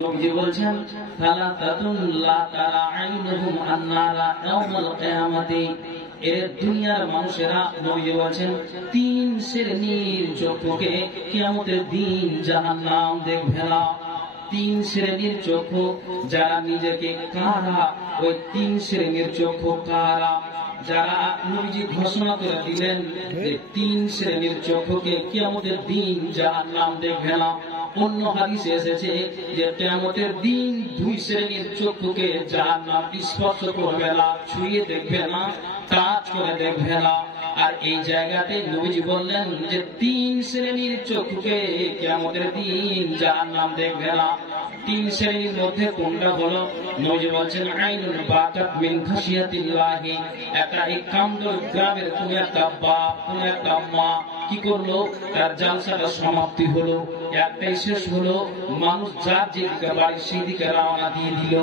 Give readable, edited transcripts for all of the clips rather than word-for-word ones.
নবীজি বলছেন সালাতাতুন লা তারা আইনুহুম আন্নারা ইয়াউমাল কিয়ামাতি। এর দুনিয়ার মানুষেরা নবীজি বলছেন তিন শ্রেণীর চক্ষুকে কিয়ামতের দিন জাহান্নাম দেখবে না। তিন শ্রেণীর চক্ষু যারা নিজেকে কারা, ওই তিন শ্রেণীর চক্ষু কারা? যারা নবীজি ঘোষণা করে দিলেন যে তিন শ্রেণীর চক্ষুকে কিয়ামতের দিন জাহান্নাম দেখবে না। অন্য হাদিসে এসেছে যে কিয়ামতের দিন দুই শ্রেণীর চক্ষুকে জাহান্নাম স্পর্শ করবে না, ছুঁয়ে দেখবে না, টাচ করে দেখবে না। আর এই জায়গাতে নবীজি বললেন যে তিন শ্রেণীর চক্ষুকে কিয়ামতের দিন জাহান্নাম দেখবে না। তিন শ্রেণীর মধ্যে কোনটা হলো? নবীজি বলছেন আইনুন বাকাত মিন খাশিয়াতিল্লাহি। একটা এই কামদুল গ্রামের কোন একটা বাপ, কোন একটা মা কি করলো, তার জালসাটা সমাপ্তি হলো, একটাই শেষ হলো, মানুষ যার যেদিকে বাড়ি সেদিকে রওনা দিয়ে দিল।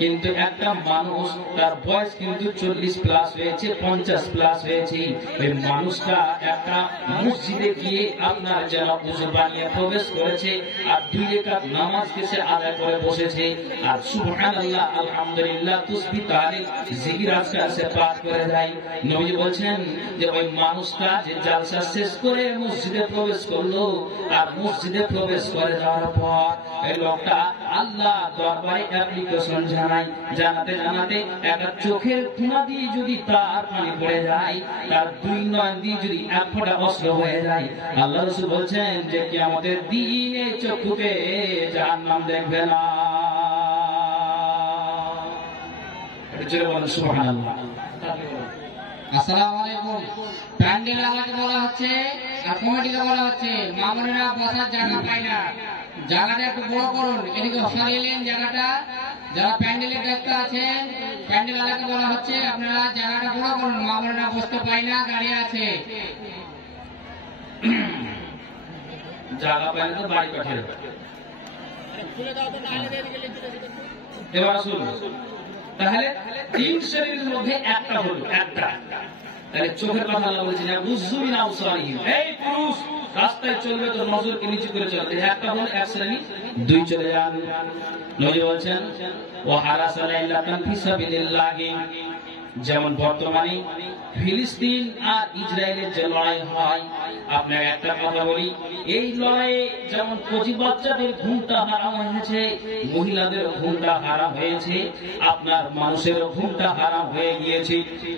কিন্তু একটা মানুষ তার বয়স কিন্তু 40 প্লাস হয়েছে, 50 প্লাস হয়েছে, ওই মানুষটা একটা মসজিদে গিয়ে আপনার যেন ওযু বানিয়ে প্রবেশ করেছে আর 2 রাকাত নামাজ সে আদায় করে বসেছে আর সুবহানাল্লাহ আলহামদুলিল্লাহ তাসবিহ তাহলিল জিকির আজকার সে পাঠ করে যায়। নবী বলছেন যে ওই মানুষটা যে জালসা শেষ করে মসজিদে প্রবেশ করলো আর মসজিদে প্রবেশ করে যাওয়ার পর এই লোকটা আল্লাহ দরবারে অ্যাপ্লিকেশন জানাতে জানাতে একটা চোখের কোনা দিয়ে যদি তার পানি পড়ে যায়, তার 2 নয়ন দিয়ে যদি এক ফোঁটা অশ্রু হয়ে যায়, আল্লাহ রাসূল বলছেন যে কিয়ামতের দিনে চক্ষুকে জাহান্নাম দেখবে না। সুবহানাল্লাহ। আসসালামু আলাইকুম। প্যান্ডেল আলাকে বলা হচ্ছে আর কমিটিকে বলা হচ্ছে মামুনেরা বসার জায়গা পায় না, জায়গাটা একটু বড় করুন, এদিকে সরিয়ে নেন জায়গাটা। যারা প্যান্ডেলের দায়িত্ব আছেন প্যান্ডেল আলাকে বলা হচ্ছে আপনারা জায়গাটা বড় করুন, মামুনেরা বসতে পায় না, দাঁড়িয়ে আছে। জায়গা পায় তো বাড়ি পাঠিয়ে দেবে। এবার আসুন, তাহলে তিন শ্রেণীর মধ্যে একটা হলো, একটা। তাহলে চোখের কথা আল্লাহ বলেছেন বুঝুমিন আওসারিহিম, এই পুরুষ রাস্তায় চলবে তো নজরকে নিচু করে চলবে। একটা হলো এক শ্রেণী, 2 চলে যান। নবী বলছেন ওয়া হারাসানা ইল্লাতান ফি সাবিলিল্লাহি। যেমন বর্তমানে ফিলিস্তিন আর ইসরায়েলের যে লড়াই হয়, আপনার একটা কথা বলি, এই লড়াইয়ে যেমন কচি বাচ্চাদের ঘুমটা হারাম হয়েছে, মহিলাদের ঘুমটা হারাম হয়েছে, আপনার মানুষের ঘুমটা হারাম হয়ে গিয়েছে।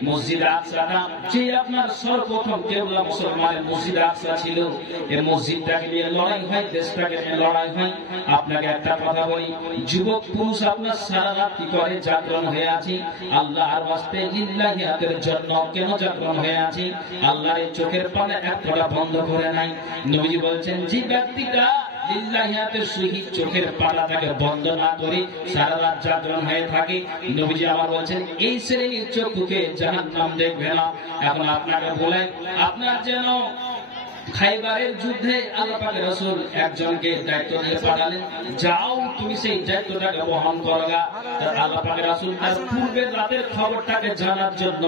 মসজিদ আকসাটা যে আপনার সর্বপ্রথম কেবলা মুসলমানের মসজিদ আকসা ছিল, এই মসজিদটাকে নিয়ে লড়াই হয়, দেশটাকে নিয়ে লড়াই হয়। আপনাকে একটা কথা বলি, যুবক পুরুষ আপনার সারা রাত কি করে জাগরণ হয়ে আছে আল্লাহর ওয়াস্তে লিল্লাহিয়াতের জন্য। কেন জাগরণ হয়ে আছে? আল্লাহর চোখের পানে এক ফোঁটা বন্ধ করে নাই। নবী বলছেন যে ব্যক্তিটা লিল্লাহিয়াতের সহিত চোখের পালাটাকে বন্ধ না করে সারা রাত জাগরণ হয়ে থাকে, নবীজি আমার বলছেন এই শ্রেণীর চক্ষুকে জাহান্নাম দেখবে না। এখন আপনাকে বলেন, আপনার যেন খাইবারের যুদ্ধে আল্লাহ পাকের রাসূল একজনকে দায়িত্ব দিয়ে পাঠালেন, যাও তুমি সেই দায়িত্বটাকে বহন করবা। আল্লাহ পাকের রাসূল তার পূর্বের রাতের খবরটাকে জানার জন্য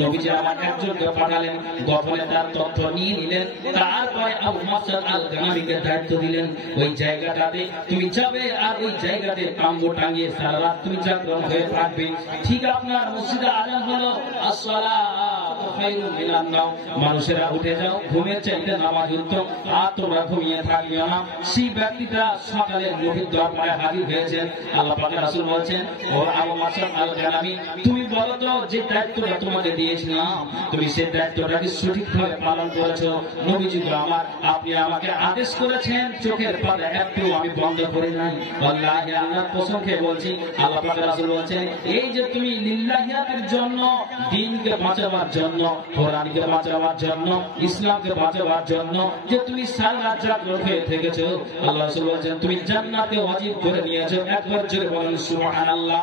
নবীজি আমার একজনকে পাঠালেন, গোপনে তার তথ্য নিয়ে নিলেন। তারপরে আবু মাসউদ আল-গানামীকে দায়িত্ব দিলেন, ওই জায়গাটাতে তুমি যাবে আর ওই জায়গাতে তাম্বু টাঙিয়ে সারা রাত তুমি জাগরণ হয়ে থাকবে। ঠিক আপনার মসজিদে আযান হলো আসসালাতু খায়রুম মিনান নাওম, মানুষেরা উঠে যাও, ঘুমের চাইতে নামাজ উত্তম, আর তোমরা ঘুমিয়ে থাকিও না। সেই ব্যক্তিটা সকালে নবীর দরবারে হাজির হয়েছেন। আল্লাহ পাকের রাসূল বলছেন ও আবু মাসউদ আল-গানামী, তুমি বলো তো যে দায়িত্বটা তোমাকে দিয়েছিলাম তুমি সেই দায়িত্বটাকে সঠিকভাবে পালন করেছো? নবীজি আমার, আপনি আমাকে আদেশ করেছেন চোখের পাতা একটু আমি বন্ধ করে নাই। আল্লাহি আল্লাহর কসম খেয়ে বলছি, আল্লাহ পাকের রাসূল বলছেন এই যে তুমি লিল্লাহিয়াতের জন্য, দ্বীনকে বাঁচাবার জন্য, কোরআনকে বাঁচাবার জন্য, ইসলামকে বাঁচাবার জন্য যে তুমি সারা রাত জাগরণ হয়ে থেকেছো, আল্লাহ রাসূল বলেন তুমি জান্নাতে ওয়াজিব করে নিয়েছো। একবার জোরে বলেন সুবহানাল্লাহ।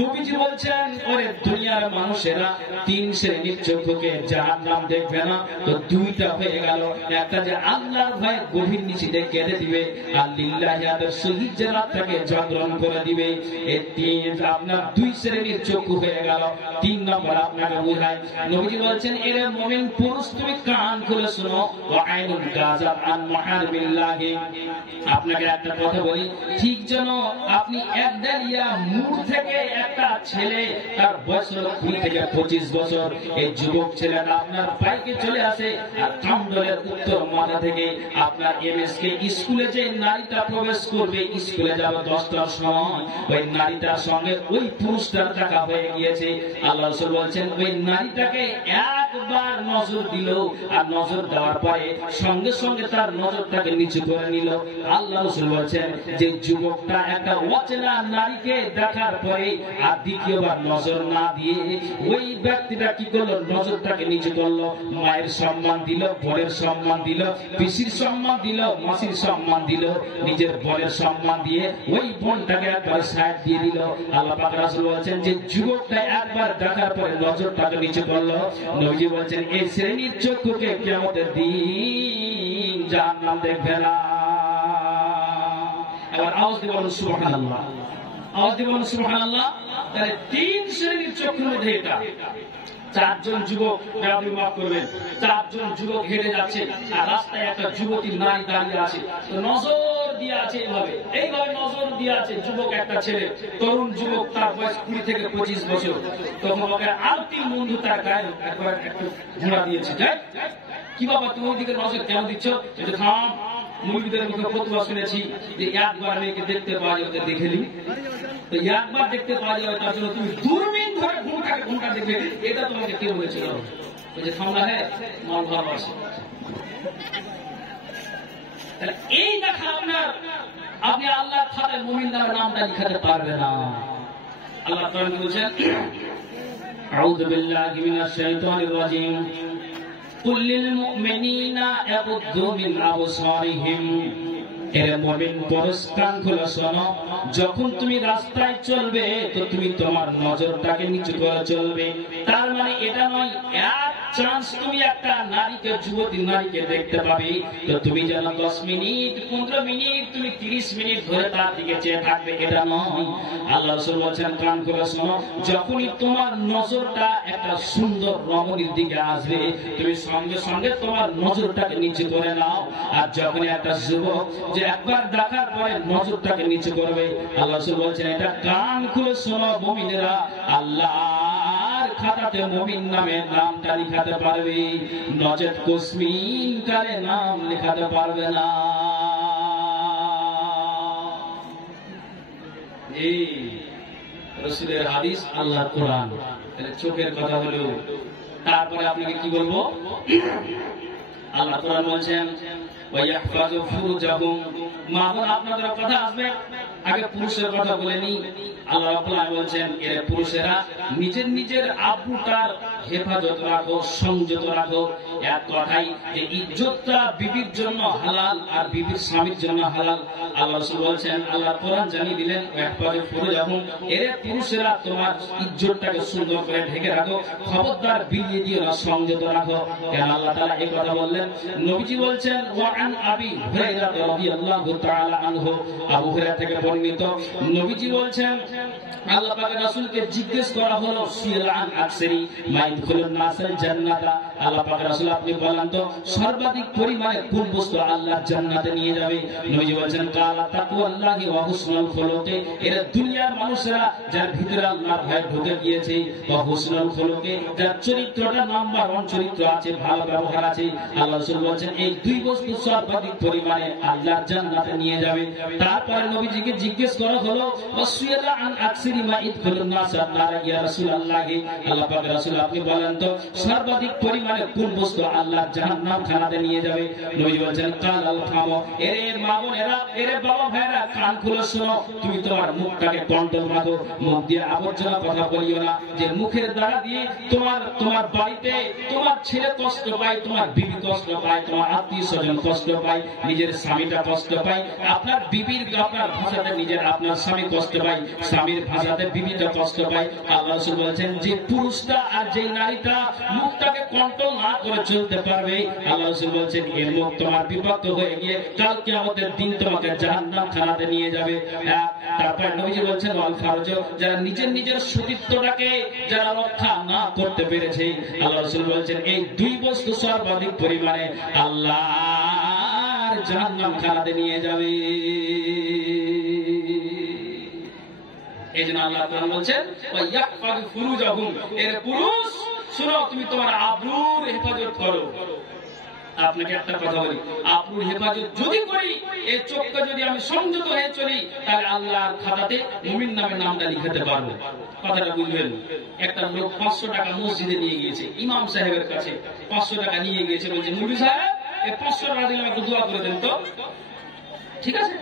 নবীজি বলছেন ওরে দুনিয়ার মানুষেরা তিন শ্রেণীর চক্ষুকে জাহান্নাম দেখবে না। তো দুইটা হয়ে গেল, একটা যে আল্লাহর ভয়ে গভীর নিশিতে কেঁদে দিবে আর লিল্লাহিয়াতের সহিত যে রাতটাকে জাগরণ করে দিবে। এই তিন আপনার 2 শ্রেণীর চক্ষু হয়ে গেল। 3 নম্বর আপনাকে বোঝায়, নবীজি বলছেন এর মুমিন পুরুষ তুমি কান খুলে শোনো ওয়া আইনুল গাজাব আন মুহারিবিল্লাহি আপনাকে একটা কথা বলি ঠিক যেন আপনি একদালিয়া মুড় থেকে একটা ছেলে তার বয়স 20 থেকে 25 বছর এই যুবক ছেলেটা আপনার বাইকে চলে আসে আর কামদলের উত্তর মাথা থেকে আপনার এমএসকে স্কুলে যে নারীটা প্রবেশ করবে স্কুলে যাবে 10টার সময় ওই নারীটার সঙ্গে ওই পুরুষটার দেখা হয়ে গিয়েছে আল্লাহ রাসূল বলছেন ওই নারীটাকে একবার নজর দিল আর নজর দেওয়ার পরে সঙ্গে সঙ্গে তার নজরটাকে নিচু করে নিল আল্লাহ রাসূল বলছেন যে যুবকটা একটা অচেনা নারীকে দেখার পরে আর দ্বিতীয়বার নজর না দিয়ে ওই ব্যক্তিটা কি করলো নজরটাকে নিচু করলো মায়ের সম্মান দিল বোনের সম্মান দিল পিসির সম্মান দিল মাসির সম্মান দিল নিজের বোনের সম্মান দিয়ে ওই বোনটাকে একবার সাইড দিয়ে দিল আল্লাহ পাক রাসূল বলেন যে যুবকটা একবার দেখার পরে নজরটাকে নিচু করলো নবীজি বলেন এই শ্রেণীর চক্ষুকে কিয়ামতের দিন জাহান্নাম দেখবে না এবার আওয়াজ দিয়ে বলুন সুবহানাল্লাহ আওয়াজ দিয়ে বলুন সুবহানাল্লাহ তাহলে তিন শ্রেণীর চক্ষুর মধ্যে এটা চারজন যুবক আপনি মাফ করবেন চারজন যুবক হেঁটে যাচ্ছে আর রাস্তায় একটা যুবতী নারী দাঁড়িয়ে আছে তো নজর দিয়ে আছে এইভাবে নজর দিয়ে আছে যুবক একটা ছেলে তরুণ যুবক তার বয়স 20 থেকে 25 বছর তখন ওকে আর তিন বন্ধু তার গায়ে একবার একটু ঘোড়া দিয়েছে যাই কি বাবা তুমি ওইদিকে নজর কেন দিচ্ছ থাম মুরগিদের মুখে ফতোয়া শুনেছি যে একবার মেয়েকে দেখতে পাওয়া যায় দেখে নি তো একবার দেখতে পাওয়া যায় তার জন্য তুমি দূরবীন ধরে ঘন্টা দেখবে এটা তোমাকে কে বলেছিল ওই যে সামলা হ্যাঁ মাল ভালোবাসে তাহলে এই দেখা আপনি আল্লাহর খাতায় মুমিন নামের নামটা লিখাতে পারবেন না আল্লাহ কোরআন বলেছেন আউযু বিল্লাহি মিনাশ শাইতানির রাজীম কুল লিল মুমিনিনা ইয়াগুদ্দু মিন আবসারিহিম এর মুমিন পুরুষ কান খুলে শোনো যখন তুমি রাস্তায় চলবে তো তুমি তোমার নজরটাকে নিচু করে চলবে তার মানে এটা নয় এক চান্স তুমি একটা নারীকে যুবতী নারীকে দেখতে পাবে তো তুমি যেন 10 মিনিট 15 মিনিট তুমি 30 মিনিট ধরে তার দিকে চেয়ে থাকবে এটা নয় আল্লাহ রাসূল বলেন কান খুলে শোনো যখনই তোমার নজরটা একটা সুন্দর রমণীর দিকে আসবে তুমি সঙ্গে সঙ্গে তোমার নজরটাকে নিচু করে নাও আর যখন একটা যুবক যে একবার দেখার পরে নজরটাকে নিচু করবে আল্লাহ রাসূল বলেন এটা কান খুলে শোনো মুমিনেরা আল্লাহর খাতাতে মুমিন নামের নামটা লিখাতে পারবে নজর কোসমিন কারে নাম লিখাতে পারবে না এই রাসূলের হাদিস আল্লাহর কোরআন তাহলে চোখের কথা হলো তারপরে আপনাকে কি বলবো আল্লাহ কোরআন বলেন ওয়ায়াহফাযু ফুরুজাহুম মাহুন আপনাদের কথা আসবে আগে পুরুষের কথা বলে নি আল্লাহ রাব্বুল আলামিন বলেন এর পুরুষেরা নিজের নিজের আব্রুটার হেফাজত রাখো সংযত রাখো এক কথাই এই ইজ্জতটা বিবির জন্য হালাল আর বিবির স্বামীর জন্য হালাল আল্লাহ রাসূল বলেন আল্লাহ কোরআন জানিয়ে দিলেন ওয়ায়াহফাযু ফুরুজাহুম এর পুরুষেরা তোমার ইজ্জতটাকে সুন্দর করে ঢেকে রাখো খবরদার বিলিয়ে দিও না সংযত রাখো কেন আল্লাহ তাআলা এই কথা বললেন নবীজি বলেন ওয়ান আবি হুরায়রা রাদিয়াল্লাহু তাআলা আনহু আবু হুরায়রা থেকে বর্ণিত নবীজি বলেন আল্লাহ পাকের রাসূলকে জিজ্ঞেস করা হলো সিরান আকসারি মাইদখুলুন নাসাল জান্নাতা আল্লাহ পাকের রাসূল আপনি বলেন তো সর্বাধিক পরিমাণে কোন বস্তু আল্লাহর জান্নাতে নিয়ে যাবে নবীজি বলেন কালা তাকওয়াল্লাহি ওয়া হুসনুল খুলুকি এরা দুনিয়ার মানুষেরা যার ভিতরে আল্লাহর ভয় ঢুকে গিয়েছে ওয়া হুসনুল খুলুকি যার চরিত্রটা নাম্বার 1 চরিত্র আছে ভালো ব্যবহার আছে আল্লাহ রাসূল বলেন এই দুই বস্তু সর্বাধিক পরিমাণে আল্লাহর জান্নাতে নিয়ে যাবে তারপরে নবীজিকে জিজ্ঞেস করা হলো ওয়াসিয়ালা আন আকসিরি মা ইদখুলুন নাস আল্লাহ ইয়া রাসূলুল্লাহ আল্লাহ পাক রাসূল আপনি বলেন তো সর্বাধিক পরিমাণে কোন বস্তু আল্লাহর জাহান্নাম খানাতে নিয়ে যাবে নবী বলেন কালাল ফামো এরে মা বোনেরা এরে বাবা ভাইরা কান খুলে শোনো তুমি তোমার মুখটাকে কন্ট্রোল রাখো মুখ দিয়ে আবর্জনা কথা বলিও না যে মুখের দ্বারা দিয়ে তোমার বাড়িতে তোমার ছেলে কষ্ট পায় তোমার বিবি কষ্ট পায় তোমার আত্মীয় স্বজন কষ্ট পায় নিজের স্বামীটা কষ্ট পায় আপনার বিবির আপনার ভাষাটা ভাষাতে নিজের আপনার স্বামী কষ্ট পায়, স্বামীর ভাষাতে বিবিটা কষ্ট পায়। আল্লাহ রাসূল বলছেন যে পুরুষটা আর যে নারীটা মুখটাকে কন্ট্রোল না করে চলতে পারবে, আল্লাহ রাসূল বলছেন এর মুখ তোমার বিপদ হয়ে গিয়ে কাল কিয়ামতের দিন তোমাকে জাহান্নাম খানাতে নিয়ে যাবে। তারপর নবীজি বলছেন ওয়াল ফারজ, যারা নিজের সতীত্বটাকে যারা রক্ষা না করতে পেরেছে, আল্লাহ রাসূল বলছেন এই দুই বস্তু সর্বাধিক পরিমাণে আল্লাহর জাহান্নাম খানাতে নিয়ে যাবে। এইজন্য আল্লাহ তাআলা বলছেন ওয়ায়াহফাযু ফুরুজাহুম, এর পুরুষ শুনো তুমি তোমার আব্রুর হেফাজত করো। আপনাকে একটা কথা বলি, আব্রুর হেফাজত যদি করি, এই চোখকে যদি আমি সংযত হয়ে চলি, তাহলে আল্লাহর খাতাতে মুমিন নামের নামটা লিখাতে পারবো। কথাটা বুঝবেন। একটা লোক 500 টাকা মসজিদে নিয়ে গিয়েছে, ইমাম সাহেবের কাছে 500 টাকা নিয়ে গিয়েছে, বলছে মুফতি সাহেব এই 500 টাকা দিলে আমাকে দোয়া করে দেন তো। ঠিক আছে,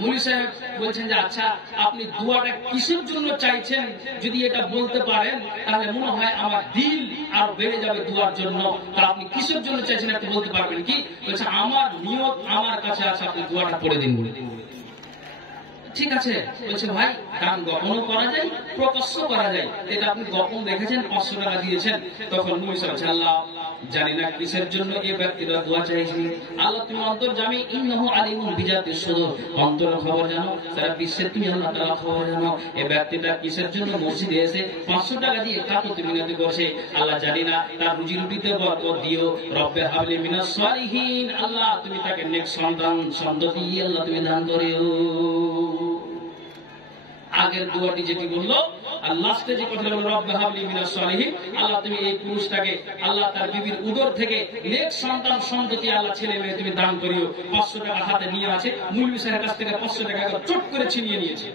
মুফতি সাহেব বলছেন যে আচ্ছা আপনি দোয়াটা কিসের জন্য চাইছেন যদি এটা বলতে পারেন তাহলে মনে হয় আমার দিল আর বেড়ে যাবে দোয়ার জন্য। তা আপনি কিসের জন্য চাইছেন একটু বলতে পারবেন কি? বলছে আমার নিয়ত আমার কাছে আছে, আপনি দোয়াটা পড়ে দিন। ঠিক আছে, বলছে ভাই দান গোপন করা যায়, প্রকাশ্য করা যায়, এটা আপনি গোপন রেখেছেন 500 টাকা দিয়েছেন। তখন মুফতি সাহেব বলছে আল্লাহ জানি না কিসের জন্য এই ব্যক্তিরা দোয়া চাইছে, আল্লাহ তুমি অন্তর্যামী, ইন্নাহু আলিমুন বিজাতিস সুদূর, অন্তর খবর জানো, সারা বিশ্বের তুমি আল্লাহ তাআলা খবর জানো। এই ব্যক্তিটা কিসের জন্য মসজিদে এসে 500 টাকা দিয়ে কাকুতি মিনতি করছে, আল্লাহ জানি না, তার রুজি রুটিতে বরকত দিও। রব্বে হাবলি মিনাস সালিহিন, আল্লাহ তুমি তাকে নেক সন্তান সন্ততি আল্লাহ তুমি দান করিও। আগের দোয়াটি যেটি বললো, আর লাস্টে যে কথা বললো রব্বে হাবলি মিনাস সালিহিন, আল্লাহ তুমি এই পুরুষটাকে আল্লাহ তার বিবির উদর থেকে নেক সন্তান সন্ততি আল্লাহ ছেলে মেয়ে তুমি দান করিও। 500 টাকা হাতে নিয়ে আছে, মুফতি সাহেবের কাছ থেকে 500 টাকা চট করে ছিনিয়ে নিয়েছে।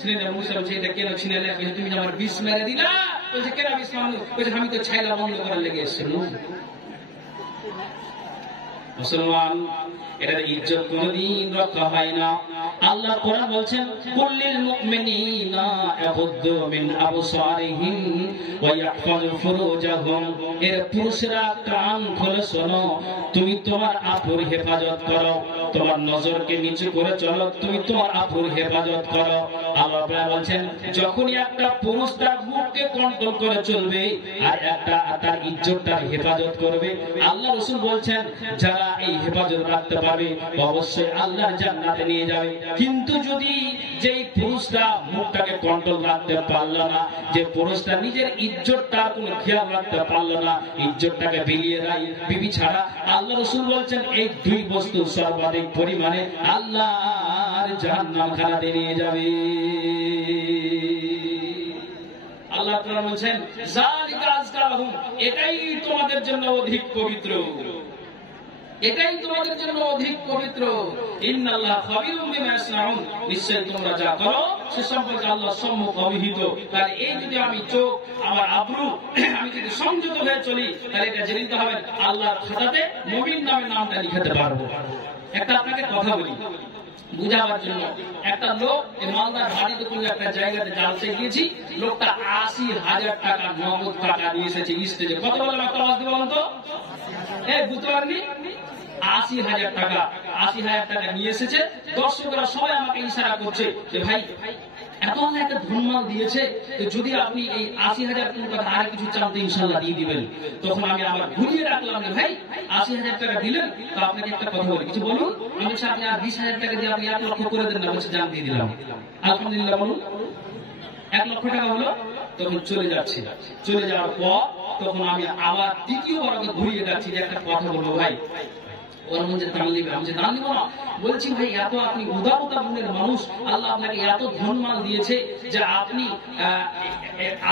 ছেলেটা মুফতি সাহেব বলছে এটা কেন ছিনালে? তুমি আমার বিষ মেরে দিলা। বলছে কেন বিষ মারলো? বলছে আমি তো ছাইলা বন্ধ করার লেগে এসেছিলাম। মুসলমান, এটার ইজ্জত কোনদিন রক্ষা হয় না। আল্লাহ কোরআন বলছেন কুল্লিল মুমিনিনা ইয়াগুদ্দু মিন আবসারিহিম ওয়া ইয়াহফাযু ফুরুজাহুম, এর পুরুষরা কান খুলে শোনো, তুমি তোমার আপুর হেফাজত করো, তোমার নজরকে নিচু করে চলো, তুমি তোমার আপুর হেফাজত করো। আল্লাহ বলছেন যখনই একটা পুরুষ তার মুখকে কন্ট্রোল করে চলবে আর একটা তার ইজ্জতটার হেফাজত করবে, আল্লাহ রাসূল বলছেন যারা এই হেফাজত রাখতে পারবে অবশ্যই আল্লাহর জান্নাতে নিয়ে যাবে। কিন্তু যদি যেই পুরুষটা মুখটাকে কন্ট্রোল রাখতে পারল না, যে পুরুষটা নিজের ইজ্জতটার কোনো খেয়াল রাখতে পারল না, ইজ্জতটাকে বিলিয়ে দেয় বিবি ছাড়া, আল্লাহ রাসূল বলছেন এই দুই বস্তু সর্বাধিক পরিমাণে আল্লাহর জাহান্নাম খানাতে নিয়ে যাবে। আল্লাহ তাআলা বলেন যালিকা আযকা লাহুম, এটাই তোমাদের জন্য অধিক পবিত্র, এটাই তোমাদের জন্য অধিক পবিত্র। ইন্নাল্লাহ খাবীরুম বিমা ইয়াসনাউন, নিশ্চয়ই তোমরা যা করো সে সম্পর্কে আল্লাহ সম্যক অবহিত। তাহলে এই যদি আমি চোখ আমার আব্রু আমি যদি সংযত হয়ে চলি, তাহলে এটা জেনে নিতে হবে আল্লাহর খাতাতে মুমিন নামের নামটা লিখাতে পারবো। একটা আপনাকে কথা বলি বুঝাবার জন্য, একটা লোক এই মালদার বাড়িতে কোনো একটা জায়গাতে জালসে গিয়েছি, লোকটা 80,000 টাকা নগদ টাকা নিয়ে এসেছে স্টেজে। কত বললাম একটা আওয়াজ দিয়ে বলুন তো, বুঝতে পারেননি? 80,000 টাকা, 80,000 টাকা নিয়ে এসেছে। দর্শকরা সবাই আমাকে ইশারা করছে যে ভাই এত একটা ধন্যবাদ দিয়েছে, যদি আপনি এই 80,000 টাকা আর কিছু চান তো ইনশাআল্লাহ দিয়ে দিবেন। তখন আমি আবার ঘুরিয়ে রাখলাম যে ভাই 80,000 টাকা দিলেন, তো আপনাকে একটা কথা বলি, কিছু বলুন। আমি বলছি আপনি আর 20,000 টাকা দিয়ে আপনি 1 লক্ষ করে দেন না। বলছে জান দিয়ে দিলাম। আলহামদুলিল্লাহ বলুন, 1 লক্ষ টাকা হলো। তখন চলে যাচ্ছে, চলে যাওয়ার পর তখন আমি আবার দ্বিতীয়বার ওকে ঘুরিয়ে যাচ্ছি যে একটা কথা বলবো ভাই, ওর মধ্যে দান নিবে। আমি দান নিব না, বলছি ভাই এত আপনি উদারতা গুণের মানুষ, আল্লাহ আপনাকে এত ধনমাল দিয়েছে যে আপনি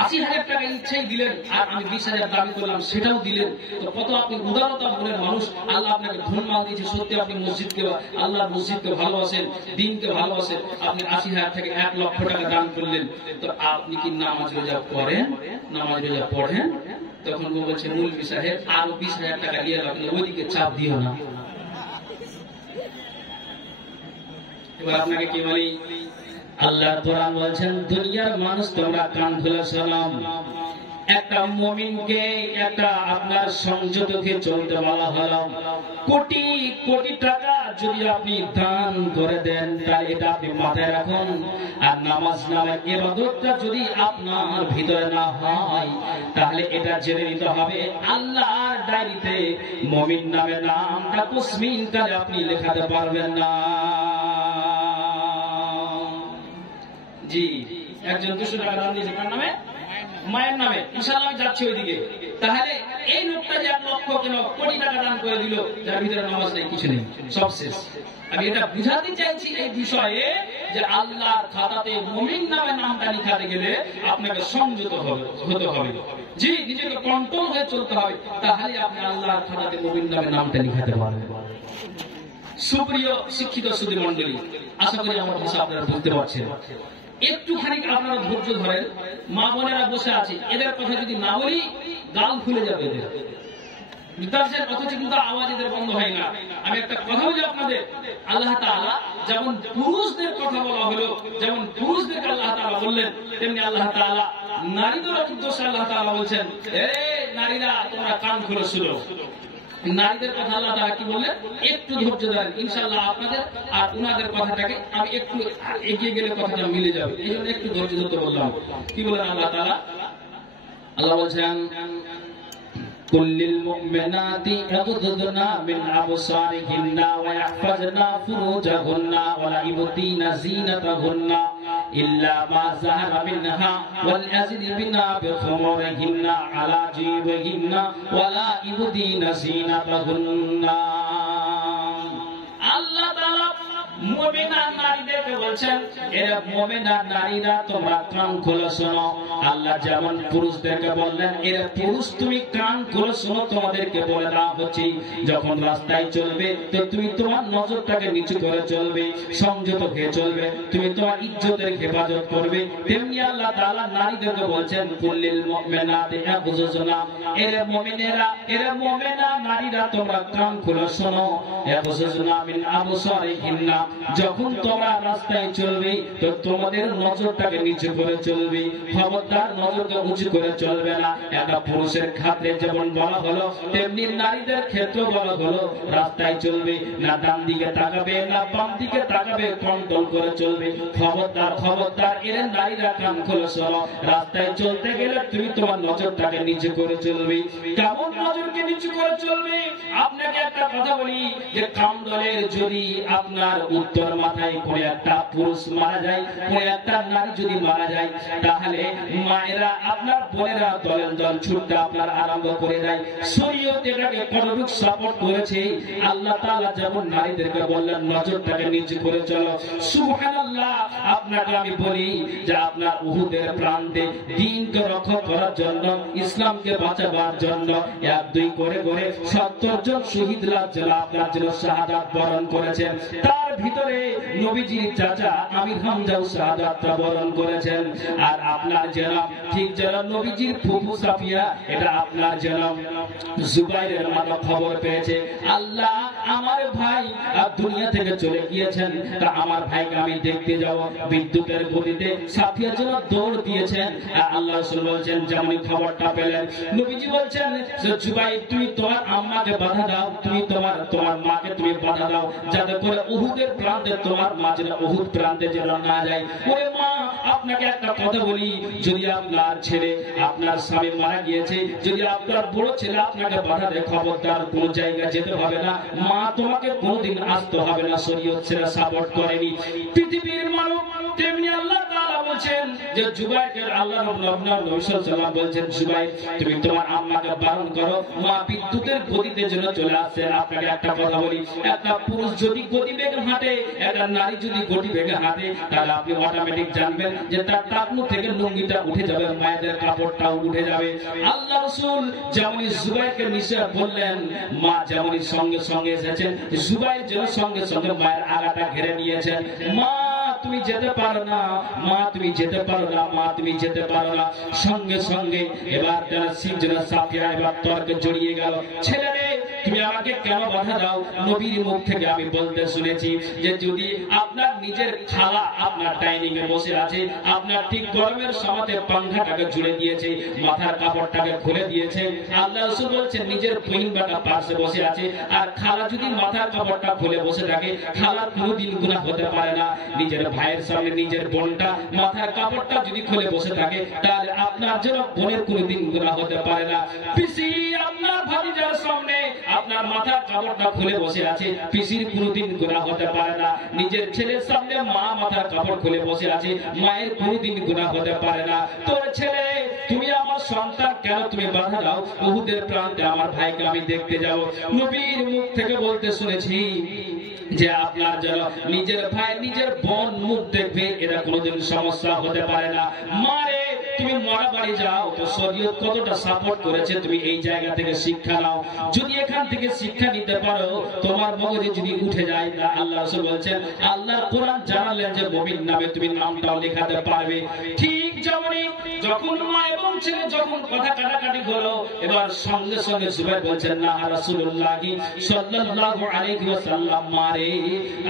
80,000 টাকা ইচ্ছাই দিলেন আর আমি 20,000 দাবি করলাম সেটাও দিলেন, তো কত আপনি উদারতা গুণের মানুষ, আল্লাহ আপনাকে ধনমাল দিয়েছে। সত্যি আপনি মসজিদকে, আল্লাহ মসজিদকে ভালোবাসেন, দিনকে ভালোবাসেন, আপনি 80,000 থেকে 1 লক্ষ টাকা দান করলেন, তো আপনি কি নামাজ রোজা করেন? নামাজ রোজা পড়েন? তখন ও বলছে মৌলভী সাহেব আরো 20,000 টাকা দিয়ে রাখলে ওইদিকে চাপ দিও না। এবার আপনাকে কি বলি, আল্লাহ কোরআন বলছেন দুনিয়ার মানুষ তোমরা কান খুলে শোনো, একটা মুমিনকে একটা আপনার সংযতকে চলতে বলা হলো, কোটি কোটি টাকা যদি আপনি দান করে দেন তাহলে এটা আপনি মাথায় রাখুন। আর নামাজ নামের ইবাদতটা যদি আপনার ভিতরে না হয় তাহলে এটা জেনে নিতে হবে আল্লাহর ডায়েরিতে মুমিন নামে নামটা কুসমিন কালে আপনি লেখাতে পারবেন না। জি, একজন 200 টাকা দান দিয়েছে কার নামে? মায়ের নামে। ইনশাআল্লাহ আমি যাচ্ছি ওইদিকে। তাহলে এই লোকটা যে 1 লক্ষ কেন কোটি টাকা দান করে দিল, যার ভিতরে নামাজ নেই, কিছু নেই, সব শেষ। আমি এটা বুঝাতে চাইছি এই বিষয়ে যে আল্লাহর খাতাতে মুমিন নামে নামটা লিখাতে গেলে আপনাকে সংযত হতে হবে। জি, নিজেকে কন্ট্রোল হয়ে চলতে হবে, তাহলে আপনি আল্লাহর খাতাতে মুমিন নামে নামটা লিখাতে পারবেন। সুপ্রিয় শিক্ষিত সুধী মণ্ডলী, আশা করি আমার ভাষা আপনারা বুঝতে পারছেন। একটুখানি আপনারা ধৈর্য ধরেন। মা বোনেরা বসে আছে, এদের কথা যদি না বলি গাল খুলে যাবে এদের। অথচ কিন্তু আওয়াজ এদের বন্ধ হয় না। আমি একটা কথা বলি আপনাদের, আল্লাহ তাআলা যেমন পুরুষদের কথা বলা হলো, যেমন পুরুষদেরকে আল্লাহ তাআলা বললেন, তেমনি আল্লাহ তাআলা নারীদের উদ্দেশ্যে আল্লাহ তাআলা বলছেন, এ নারীরা তোমরা কান খুলে শুনো। নারীদের কথা আল্লাহ তাআলা কি বললেন? একটু ধৈর্য ধরেন, ইনশাআল্লাহ আপনাদের আর উনাদের কথাটাকে আমি একটু এগিয়ে গেলে কথাটা মিলে যাবে, এই জন্য একটু ধৈর্য ধরতে বললাম। কি বলেন আল্লাহ তাআলা? আল্লাহ বলছেন, قل للمؤمنات يغضضن من أبصارهن ويحفظن فروجهن ولا يبدين زينتهن إلا ما ظهر منها وليضربن بخمرهن على جيوبهن ولا يبدين زينتهن। আল্লাহ তাআলা মুমিনা নারীদেরকে বলছেন, এরা মুমিনা নারীরা তোমরা কান খুলে শোনো। আল্লাহ যেমন পুরুষদেরকে বললেন, এরা পুরুষ তুমি কান খুলে শোনো, তোমাদেরকে বলে দেওয়া হচ্ছে যখন রাস্তায় চলবে তো তুমি তোমার নজরটাকে নিচু করে চলবে, সংযত হয়ে চলবে, তুমি তোমার ইজ্জতের হেফাজত করবে। তেমনি আল্লাহ তাআলা নারীদেরকে বলছেন, কুল্লিল মুমিনাতি ইয়াগযুজনা, এরা মুমিনেরা, এরা মুমিনা নারীরা তোমরা কান খুলে শোনো। ইয়াগযুজনা মিন আবসারিহিন্না, যখন তোমরা রাস্তায় চলবে তো তোমাদের নজরটাকে নিচু করে চলবে, খবরদার নজরকে উঁচু করে চলবে না। একটা পুরুষের ক্ষেত্রে যেমন বলা হলো, তেমনি নারীদের ক্ষেত্রে বলা হলো, রাস্তায় চলবে না ডান দিকে তাকাবে না বাম দিকে তাকাবে, কন্ট্রোল করে চলবে। খবরদার খবরদার, এর নারীরা কান খুলে শোনো, রাস্তায় চলতে গেলে তুমি তোমার নজরটাকে নিচু করে চলবে। কেমন নজরকে নিচু করে চলবে? আপনাকে একটা কথা বলি, যে কামদলের যদি আপনার উত্তর মাথায় কোন একটা পুরুষ মারা যায়, কোন একটা নারী যদি মারা যায়, তাহলে মায়েরা আপনার বোনেরা দলের দল ছুটতে আপনার আরম্ভ করে দেয়। শরীয়ত এটাকে কতটুকু সাপোর্ট করেছে। আল্লাহ তাআলা যেমন নারীদেরকে বললেন নজরটাকে নিচু করে চলো, সুবহানাল্লাহ। আপনাকে আমি বলি যে আপনার উহুদের প্রান্তে দ্বীনকে রক্ষা করার জন্য, ইসলামকে বাঁচাবার জন্য 1-2 করে 70 জন শহীদরা যারা আপনার জন্য শাহাদাত বরণ করেছেন, তার ভিতরে নবীজির চাচা আমির হামজাও শাহাদাত বরণ করেছেন। আর আপনার জনাব, ঠিক যারা নবীজির ফুফু সাফিয়া, এটা আপনার জনাব জুবাইরের মাথা খবর পেয়েছে, আল্লাহ আমার ভাই দুনিয়া থেকে চলে গিয়েছেন, তা আমার ভাইকে আমি দেখতে যাব। বিদ্যুতের গতিতে সাফিয়া যেন দৌড় দিয়েছেন। আল্লাহ রাসূল বলছেন, যেমন খবরটা পেলেন, নবীজি বলছেন, জুবাইর তুমি তোমার আম্মাকে বাধা দাও, তুমি তোমার মাকে তুমি বাধা দাও, যাতে করে উহুদের প্রান্তে তোমার মা যেন উহুদ প্রান্তে যেন না যায়। ওরে মা, আপনাকে একটা কথা বলি, যদি আপনার ছেলে, আপনার স্বামী মারা গিয়েছে, যদি আপনার বড় ছেলে আপনাকে বাধা দেয়, খবরদার কোন জায়গায় যেতে হবে না, মা তোমাকে কোনদিন আসতে হবে না, শরীয়ত সেটা সাপোর্ট করেনি। পৃথিবীর মানব তেমনি আল্লাহ তাআলা বলছেন যে জুবাইরকে, আল্লাহ নবী সাল্লাল্লাহু আলাইহি ওয়াসাল্লাম বলছেন, জুবাইর তুমি তোমার আম্মাকে বারণ করো, মা বিদ্যুতের গতিতে যেন চলে আসে। আপনাকে একটা কথা বলি, একটা পুরুষ যদি গতিবেগে হাঁটে, একটা নারী যদি গতিবেগে হাঁটে, তাহলে আপনি অটোমেটিক জানবেন যে তার টাকনু থেকে লুঙ্গিটা উঠে যাবে, মায়েদের কাপড়টাও উঠে যাবে। আল্লাহ রাসূল যেমনই জুবাইরকে নিষেধ বললেন, মা যেমনই সঙ্গে সঙ্গে এসেছেন, জুবাইর যেন সঙ্গে সঙ্গে মায়ের আগাটা ঘিরে নিয়েছেন। মা তুমি যেতে পারো না, মা তুমি যেতে পারো না, মা তুমি যেতে পারো না। সঙ্গে সঙ্গে এবার যারা সাফিয়া এবার তর্কে জড়িয়ে গেল, ছেলে রে তুমি আমাকে কেন বাধা দাও? নবীর মুখ থেকে আমি বলতে শুনেছি যে যদি আপনার নিজের খালা আপনার ডাইনিং এ বসে আছে, আপনার ঠিক গরমের সময়তে পাংখাটাকে জুড়ে দিয়েছে, মাথার কাপড়টাকে খুলে দিয়েছে, আল্লাহ রাসূল বলছেন নিজের বহিন বেটা পাশে বসে আছে, আর খালা যদি মাথার কাপড়টা খুলে বসে থাকে, খালার কোনোদিন গুনাহ হতে পারে না। নিজের ভাইয়ের সামনে নিজের বোনটা মাথার কাপড়টা যদি খুলে বসে থাকে, তাহলে আপনার জন্য বোনের কোনোদিন গুনাহ হতে পারে না। পিসি আপনার ভাতিজার সামনে আপনার মাথার কাপড়টা খুলে বসে আছে, পিসির কোনোদিন গুনাহ হতে পারে না। নিজের ছেলের সামনে মা মাথার কাপড় খুলে বসে আছে, মায়ের কোনোদিন গুনাহ হতে পারে না। তোর ছেলে, তুমি আমার সন্তান, কেন তুমি বাধা দাও? উহুদের প্রান্তে আমার ভাইকে আমি দেখতে যাব। নবীর মুখ থেকে বলতে শুনেছি যে আপনার যেন নিজের ভাই নিজের বোন মুখ দেখবে, এটা কোনোদিন সমস্যা হতে পারে না। মারে তুমি মরা বাড়ি যাও, তো শরীয়ত কতটা সাপোর্ট করেছে তুমি এই জায়গা থেকে শিক্ষা নাও। যদি এখান থেকে শিক্ষা নিতে পারো, তোমার মগজে যদি উঠে যায়, তা আল্লাহ রাসূল বলছেন, আল্লাহর কোরআন জানালেন যে মুমিন নামে তুমি নামটাও লেখাতে পারবে। ঠিক যেমনই যখন মা এবং ছেলে যখন কথা কাটাকাটি হলো, এবার সঙ্গে সঙ্গে জুবাইর বলছেন, না রাসূলুল্লাহ সাল্লাল্লাহু আলাইহি ওয়াসাল্লাম, মারে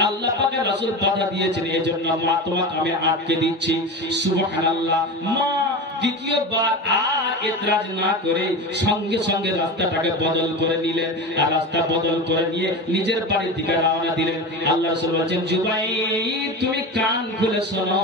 আল্লাহ পাকের রাসূল বাধা দিয়েছেন, এজন্য মা তোমাকে আমি আটকে দিচ্ছি। সুবহানাল্লাহ। মা দ্বিতীয়বার আর এতরাজ না করে সঙ্গে সঙ্গে রাস্তাটাকে বদল করে নিলেন, আর রাস্তা বদল করে নিয়ে নিজের বাড়ির দিকে রওনা দিলেন। আল্লাহ রাসূল বলেন, জুবাইর তুমি কান খুলে শোনো,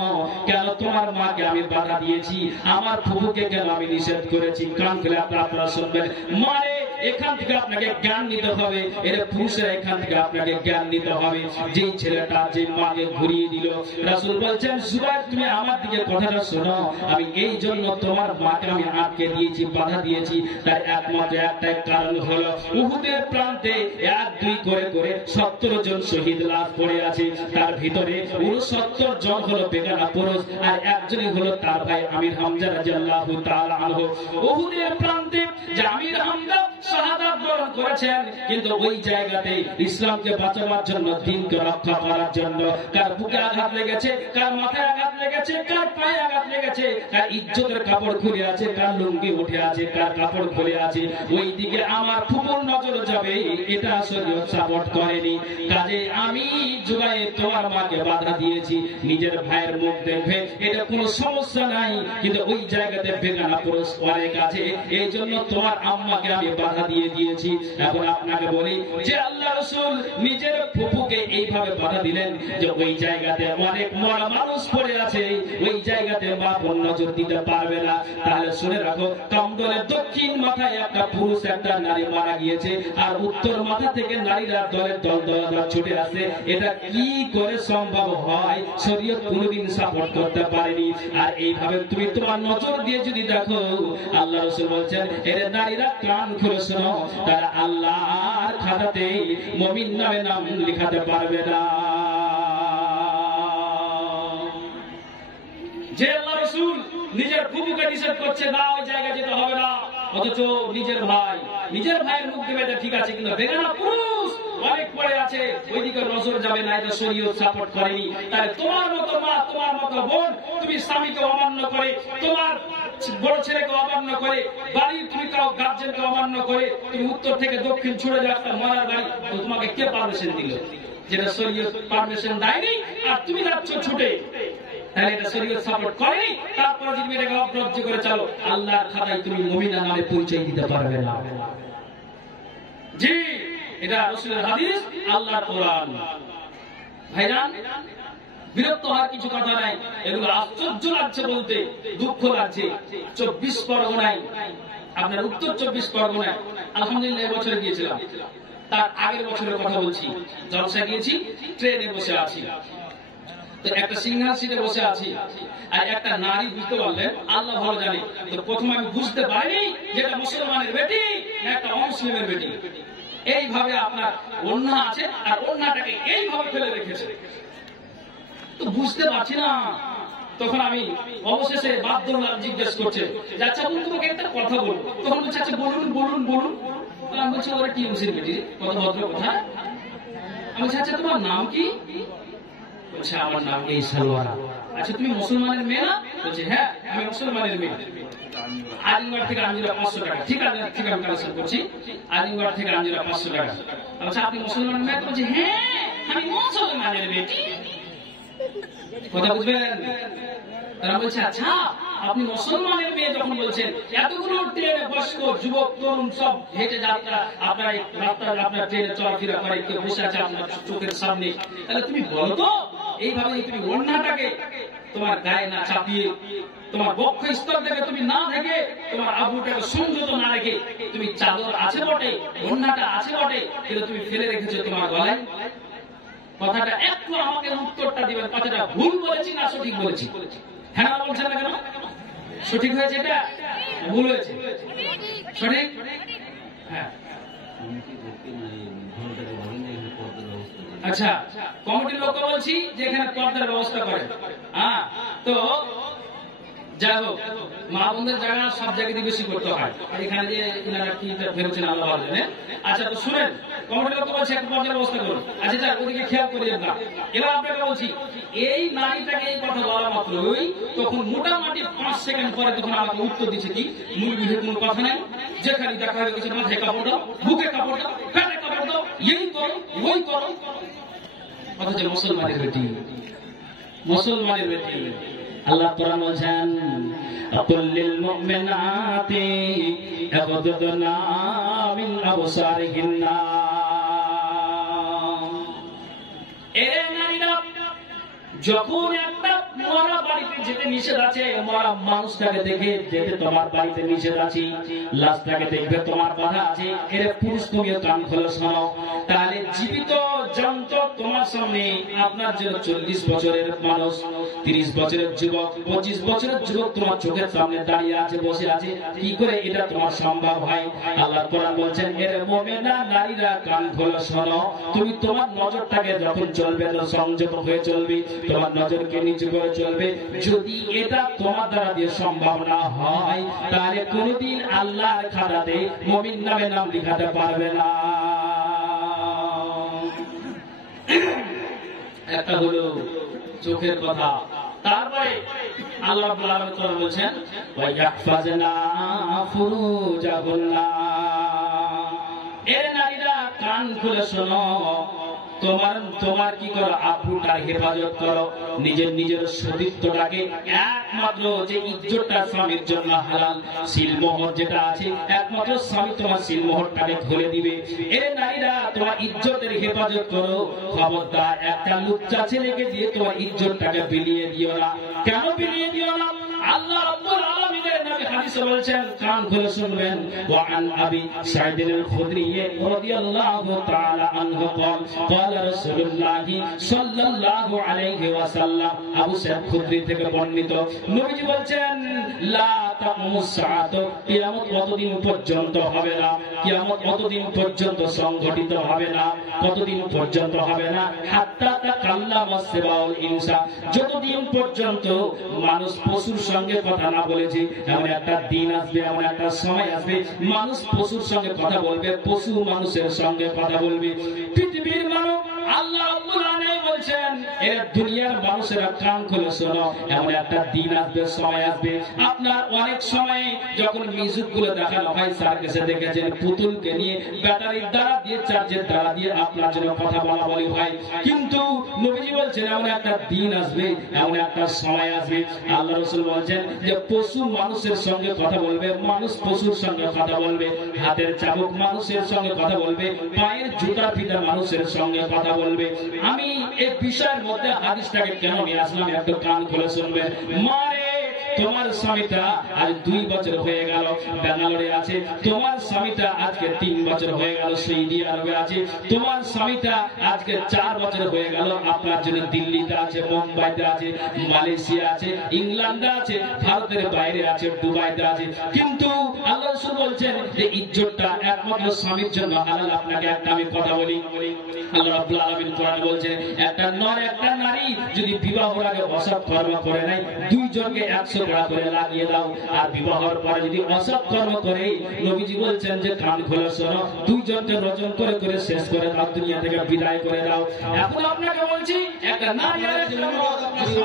কেন তোমার মাকে আমি বাধা দিয়েছি, আমার ফুফুকে কেন আমি নিষেধ করেছি, কান খুলে আপনারা শুনবেন। মানে এখান থেকে আপনাকে জ্ঞান নিতে হবে, এর পুরুষেরা এখান থেকে আপনাকে জ্ঞান নিতে হবে। যেই ছেলেটা যে মাকে ঘুরিয়ে দিল, রাসূল বলছেন, জুবাইর তুমি আমার দিকে কথাটা শোনো, আমি এই জন্য তোমার মাকে আমি আটকে দিয়েছি, বাধা দিয়েছি, তার একমাত্র একটাই কারণ হলো উহুদের প্রান্তে 1-2 করে করে 70 জন শহীদ লাশ পড়ে আছে, তার ভিতরে 69 জন হলো বেগানা পুরুষ, আর একজনই হলো তার ভাই আমির হামজা রাদিয়াল্লাহু তাআলা আনহু। উহুদের প্রান্তে যে আমির হামজা শাহাদাত বরণ করেছেন, কিন্তু ওই জায়গাতে ইসলামকে বাঁচানোর জন্য, দ্বীনকে রক্ষা করার জন্য, কার বুকে আঘাত লেগেছে, কার মাথায় আঘাত লেগেছে, কার পায়ে আঘাত লেগেছে, কার ইজ্জতের কাপড় খুলে আছে, কার লুঙ্গি উঠে আছে, কার কাপড় খুলে আছে, ওই দিকে আমার ফুপুর নজর যাবে, এটা শরীয়ত সাপোর্ট করেনি। কাজে আমি জুবাইর তোমার মাকে বাধা দিয়েছি, নিজের ভাইয়ের মুখ দেখবে, এটা কোনো সমস্যা নাই, কিন্তু ওই জায়গাতে বেগানা পুরুষ অনেক আছে, এই জন্য তোমার আম্মাকে আমি বাধা দিয়ে দিয়েছি। এখন আপনাকে বলি যে আল্লাহ রাসূল নিজের ফুপুকে এইভাবে বাধা দিলেন যে ওই জায়গাতে অনেক মরা মানুষ পড়ে আছে, ওই জায়গাতে মা বোন নজর দিতে পারবে না। তাহলে শুনে রাখো, কমদলের দক্ষিণ মাথায় একটা পুরুষ একটা নারী মারা গিয়েছে, আর উত্তর মাথা থেকে নারীরা দলের দল দল ছুটে আসে, এটা কি করে সম্ভব হয়? শরীয়ত কোনোদিন সাপোর্ট করতে পারেনি। আর এইভাবে তুমি তোমার নজর দিয়ে যদি দেখো, আল্লাহ রাসূল বলছেন, এর নারীরা কান খুলে শোনো, তারা আল্লাহর খাতাতে মুমিন নামে নাম লিখাতে পারবে না। যে আল্লাহ রাসূল নিজের ফুফুকে নিষেধ করছে, না ওই জায়গায় যেতে হবে না, অথচ নিজের ভাইয়ের মুখ দেবে, ঠিক আছে, কিন্তু বেগানা পুরুষ অনেক পড়ে আছে, ওইদিকে নজর যাবে না, এটা শরীয়ত সাপোর্ট করেনি। তাহলে তোমার মতো মা, তোমার মতো বোন, তুমি স্বামীকে অমান্য করে, তোমার বড় ছেলেকে অমান্য করে, বাড়ির তুমি কাউ গার্জেনকে অমান্য করে, তুমি উত্তর থেকে দক্ষিণ ছুড়ে যাও একটা মরার বাড়ি, তো তোমাকে কে পারমিশন দিল? যেটা শরীয়ত পারমিশন দেয়নি, আর তুমি যাচ্ছ ছুটে, তাহলে এটা শরীয়ত সাপোর্ট করেনি। তারপরে যদি এটাকে অগ্রাহ্য করে চলো, আল্লাহর খাতায় তুমি মুমিনা নামে পরিচয় দিতে পারবে না। জি, এটা রাসূলের হাদিস, আল্লাহর কোরআন। ভাইজান, বিরক্ত হওয়ার কিছু কথা নাই, এগুলো আশ্চর্য লাগছে বলতে, দুঃখ লাগছে। 24 পরগনায়, আপনার উত্তর 24 পরগনায় আলহামদুলিল্লাহ এবছরে গিয়েছিলাম, তার আগের বছরের কথা বলছি, জলসা গিয়েছি, ট্রেনে বসে আছি, তো একটা সিঙ্গেল সিটে বসে আছি, আর একটা নারী বুঝতে পারলেন, আল্লাহ ভালো জানে, তো প্রথমে আমি বুঝতে পারিনি যে এটা মুসলমানের বেটি না একটা অমুসলিমের বেটি। এইভাবে আপনার ওড়না আছে, আর ওড়নাটাকে এইভাবে ফেলে রেখেছে, তো বুঝতে পারছি না। তখন আমি অবশেষে বাধ্য হলাম, জিজ্ঞেস করছে, আচ্ছা বলুন তোমাকে একটা কথা বলবো। তখন বলছে, আচ্ছা বলুন বলুন বলুন। আমি বলছি, ওরা টিএমসির বেটি, কত ভদ্র কথা। আমি বলছি, আচ্ছা তোমার নাম কি? বলছে, আমার নাম এই সালোয়ারা। আচ্ছা তুমি মুসলমানের মেয়ে না? বলছে হ্যাঁ আমি মুসলমানের মেয়ে। আলিমগড় থেকে আঞ্জুরা 500 টাকা। ঠিক আছে ঠিক আমি কালেকশন করছি। আলিমগড় থেকে আঞ্জুরা 500 টাকা। আচ্ছা আপনি মুসলমান মেয়ে? বলছে হ্যাঁ আমি মুসলমানের বেটি। কথা বুঝবেন? তারা বলছে আচ্ছা আপনি মুসলমানের মেয়ে যখন বলছেন, এতগুলো ট্রেনে বয়স্ক যুবক তরুণ সব হেঁটে যাত্রা আপনার এই রাস্তায় আপনার ট্রেনে চলাফেরা করে, কেউ বসে আছে আপনার চোখের সামনে, তাহলে তুমি বলো তো এইভাবে তুমি ওড়নাটাকে তোমার গায়ে না চাপিয়ে, তোমার বক্ষ স্তর থেকে তুমি না ঢেকে, তোমার আবুটাকে সংযত না রেখে, তুমি চাদর আছে বটে, ওড়নাটা আছে বটে, কিন্তু তুমি ফেলে রেখেছো তোমার গলায়। কথাটা একটু আমাকে উত্তরটা দিবেন, কথাটা ভুল বলেছি না সঠিক বলেছি? হ্যাঁ বলছেন না কেন? সঠিক হয়েছে এটা? ভুল হয়েছে? সঠিক? হ্যাঁ। আচ্ছা কমিটির লোককে বলছি যে এখানে পর্দার ব্যবস্থা করে। হ্যাঁ তো যাই হোক, মা বোনদের জায়গা সব জায়গায় বেশি করতে হয়, এখানে যে এনারা কি ভেবেছেন আল্লাহ জানে। আচ্ছা তো শুনেন, কমিটির লোক বলছে একটা পর্দার ব্যবস্থা করুন। আচ্ছা যাক ওদিকে খেয়াল করিয়ে না। এবার আপনাকে বলছি, এই নারীটাকে এই কথা বলা মাত্রই তখন মোটামুটি 5 সেকেন্ড পরে তখন আমাকে উত্তর দিচ্ছে কি, মুরগির কোনো কথা নাই, যেখানে দেখা হয়ে গেছে মাথায় কাপড় দাও, বুকে কাপড় দাও, পেটে কাপড় দাও, এই করো ওই করো। অথচ মুসলমানের বেটি, মুসলমানের বেটি আল্লাহ কোরআন বলেন আকুল্লিল মুমিনাতি ইয়াগুদুনা মিন আবসারিহিন্না। এ নারীরা যখন একটা মরা বাড়িতে যেতে নিষেধ আছে, মরা মানুষটাকে দেখে যেতে তোমার বাড়িতে নিষেধ আছে, লাশটাকে দেখবে তোমার বাধা আছে, এর পুরুষ তুমি কান খোলো শোনো। তাহলে জীবিত যন্ত্র তোমার সামনে আপনার জন্য 40 বছরের মানুষ, 30 বছরের যুবক, 25 বছরের যুবক তোমার চোখের সামনে দাঁড়িয়ে আছে, বসে আছে, কি করে এটা তোমার সম্ভব হয়? আল্লাহ কোরআন বলছেন এর মুমিনা নারীরা কান খোলো শোনো। তুমি তোমার নজরটাকে যখন চলবে সংযত হয়ে চলবে, তোমার নজরকে নিচু করে চলবে। যদি এটা তোমার দ্বারা দিয়ে সম্ভব না হয়, তাহলে কোনদিন আল্লাহর খাতাতে মুমিন নামে নাম লিখাতে পারবে না। একটা হলো চোখের কথা। তারপরে আল্লাহ রাব্বুল আলামিন বলেছেন ওয়া ইয়াহফাজনা ফুরুজাহুন্না। এর নারীরা কান খুলে শোনো, তোমার কি করো, আব্রুটার হেফাজত করো, নিজের সতীত্বটাকে, একমাত্র যে ইজ্জতটা স্বামীর জন্য হালাল, সিলমোহর যেটা আছে, একমাত্র স্বামী তোমার সিলমোহরটাকে খুলে দিবে। এ নারীরা তোমার ইজ্জতের হেফাজত করো, খবরদার একটা লুচ্চা ছেলেকে দিয়ে তোমার ইজ্জতটাকে বিলিয়ে দিও না। কেন বিলিয়ে দিও না? আল্লাহ রাব্বুল আলামিনের নবী হাদিসে বলেছেন, কান খুলে শুনবেন, ওয়া আন আবি সাঈদ আল-খুদরি রাদিয়াল্লাহু তাআলা আনহু قال رسول الله صلى الله عليه وسلم, আবু সাঈদ খুদরি থেকে বর্ণিত, নবীজি বলেন লা তাকুমুস সাআত, কিয়ামত কতদিন পর্যন্ত হবে না, কিয়ামত কতদিন পর্যন্ত সংঘটিত হবে না, কতদিন পর্যন্ত হবে না, হাত্তা তাকাল্লামা সিবাউল ইনসা, যতদিন পর্যন্ত মানুষ পশুর সঙ্গে কথা না বলেছে। এমন একটা দিন আসবে, এমন একটা সময় আসবে, মানুষ পশুর সঙ্গে কথা বলবে, পশু মানুষের সঙ্গে কথা বলবে। পৃথিবীর মানুষ আল্লাহ রাব্বুল আলামিন বলছেন এর দুনিয়ার মানুষেরা কান খুলে শোনো, এমন একটা দিন আসবে, সময় আসবে। আপনার অনেক সময় যখন মিউজিক গুলো দেখানো হয়, সার্কাসে দেখেছেন পুতুলকে নিয়ে ব্যাটারির দ্বারা দিয়ে, চার্জের দ্বারা দিয়ে আপনার জন্য কথা বলা বলি হয়। কিন্তু নবীজি বলছেন এমন একটা দিন আসবে, এমন একটা সময় আসবে, আল্লাহ রাসূল বলছেন যে পশু মানুষের সঙ্গে কথা বলবে, মানুষ পশুর সঙ্গে কথা বলবে, হাতের চাবুক মানুষের সঙ্গে কথা বলবে, পায়ের জুতা ফিতা মানুষের সঙ্গে কথা বলবে। আমি এই বিষয়ের মধ্যে হাদিসটাকে কেন নিয়ে আসলাম, একটু কান খুলে শুনবে। মারে তোমার স্বামীটা আজ 2 বছর হয়ে গেল ব্যাঙ্গালোরে আছে, তোমার স্বামীটা আজকে 3 বছর হয়ে গেল সৌদি আরবে আছে, তোমার স্বামীটা আজকে 4 বছর হয়ে গেল আপনার জন্য দিল্লিতে আছে, মুম্বাইতে আছে, মালয়েশিয়া আছে, ইংল্যান্ডে আছে, ভারতের বাইরে আছে, দুবাইতে আছে। কিন্তু আল্লাহ রাসূল বলছেন যে ইজ্জতটা একমাত্র স্বামীর জন্য হালাল। আপনাকে একটা আমি কথা বলি, আল্লাহ রাব্বুল আলামিন কোরআনে বলছেন একটা নর একটা নারী যদি বিবাহের আগে অসৎ কর্ম করে নাই, দুইজনকে 100 100 করে লাগিয়ে দাও। আর বিবাহের পরে যদি অসৎ কর্ম করে নবীজি বলছেন যে কান খোলা শোনো, 2 জনকে রজন করে করে শেষ করে দাও, দুনিয়া থেকে বিদায় করে দাও। এখন আপনাকে বলছি একটা নারী যদি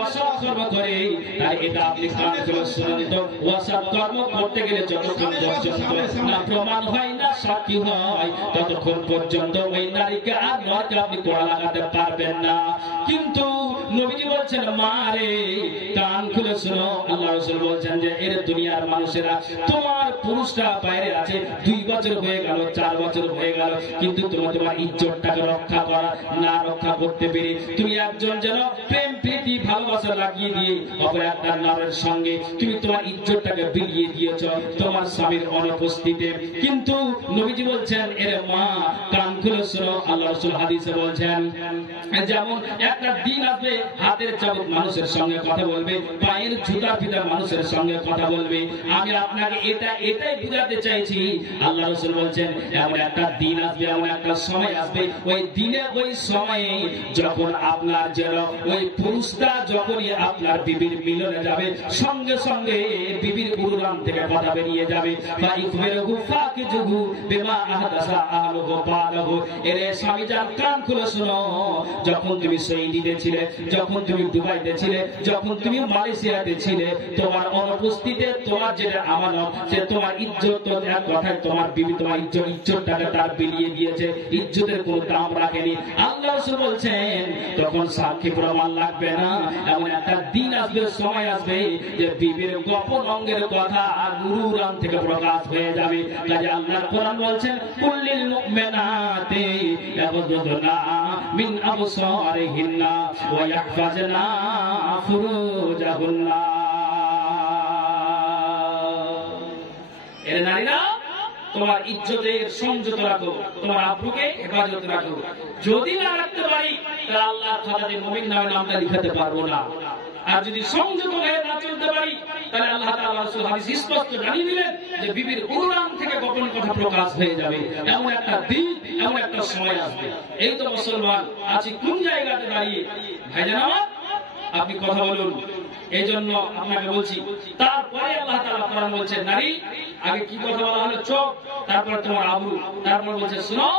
অসৎ কর্ম করে তাই এটা আপনি কান খোলা শুনুন তো, অসৎ কর্ম করতে গেলে যতক্ষণ পর্যন্ত না প্রমাণ হয় না সাক্ষী হয় ততক্ষণ পর্যন্ত ওই নারীকে আর নরকে আপনি কোড়া লাগাতে পারবেন না। কিন্তু নবীজি বলছেন মারে কান খুলে শোনো, আল্লাহ রাসূল বলছেন যে এর দুনিয়ার মানুষেরা তোমার পুরুষটা বাইরে আছে 2 বছর হয়ে গেল 4 বছর হয়ে গেল, কিন্তু তোমার ইজ্জতটাকে রক্ষা করা না রক্ষা করতে পেরে তুমি একজন যেন প্রেম প্রীতি ভালোবাসা লাগিয়ে দিয়ে অপর একটা নারীর সঙ্গে তুমি তোমার ইজ্জতটাকে বিলিয়ে দিয়েছ তোমার স্বামীর অনুপস্থিতিতে। কিন্তু নবীজি বলছেন এর মা কান খুলে শোনো, আল্লাহ রাসূল হাদিসে বলছেন যেমন একটা দিন আসবে হাতের চাবুক মানুষের সঙ্গে কথা বলবে, পায়ের জুতা পিতা মানুষের সঙ্গে কথা বলবে। আমি আপনাকে এটাই বুঝাতে চাইছি, আল্লাহ রাসূল বলছেন এমন একটা দিন আসবে, এমন একটা সময় আসবে, ওই দিনে ওই সময়ে যখন আপনার যেন ওই পুরুষটা যখনই আপনার বিবির মিলনে যাবে সঙ্গে সঙ্গে বিবির উরুরাম থেকে কথা বেরিয়ে যাবে। বা ইকবিরহু ফাকিজুহু বিমা আহদাসা আহলুহু বালাহু। এরে স্বামী যান কান খুলে শোনো, যখন তুমি সৌদিতে ছিলে, যখন তুমি দুবাইতে ছিলে, যখন তুমি মালয়েশিয়াতে ছিলে, তোমার অনুপস্থিতিতে তোমার যেটা আমানত সে তোমার ইজ্জত, এক কথায় তোমার বিবি তোমার ইজ্জতটাকে তার বিলিয়ে দিয়েছে, ইজ্জতের কোনো দাম রাখেনি। আল্লাহ রাসূল বলছেন তখন সাক্ষী প্রমাণ লাগবে না, এমন একটা দিন আসবে সময় আসবে যে বিবির গোপন অঙ্গের কথা গুরুরাম থেকে প্রকাশ হয়ে যাবে। কাজে আল্লাহর কোরআন বলছেন কুল্লিল মুমিনাতি ইয়াগুদুনা মিন আবসারিহিন্না ওয়া ইয়াহফাজনা ফুরুজাহুন্না। এর নারীরা তোমার ইজ্জতের সংযত রাখো, তোমার আব্রুকে হেফাজত রাখো। যদি না রাখতে পারি তাহলে আল্লাহর খাতাতে মুমিন নামে নামটা লিখাতে পারবো না। আর যদি সংযত হয়ে না চলতে পারি তাহলে আল্লাহ তাআলা রাসূল হাদিস স্পষ্ট জানিয়ে দিলেন যে বিবির উরুরাম থেকে গোপন কথা প্রকাশ হয়ে যাবে। এমন একটা দিন, এমন একটা সময় আসবে। এই তো মুসলমান আজ কোন জায়গাতে দাঁড়িয়ে ভাইজান আমার আপনি কথা বলুন। এই জন্য আপনাকে বলছি, তারপরে আল্লাহ তাআলা কোরআন বলছেন নারী আগে কি কথা বলা হলো চোখ, তারপর তোমার আবরু, তারপর বলছে শোনো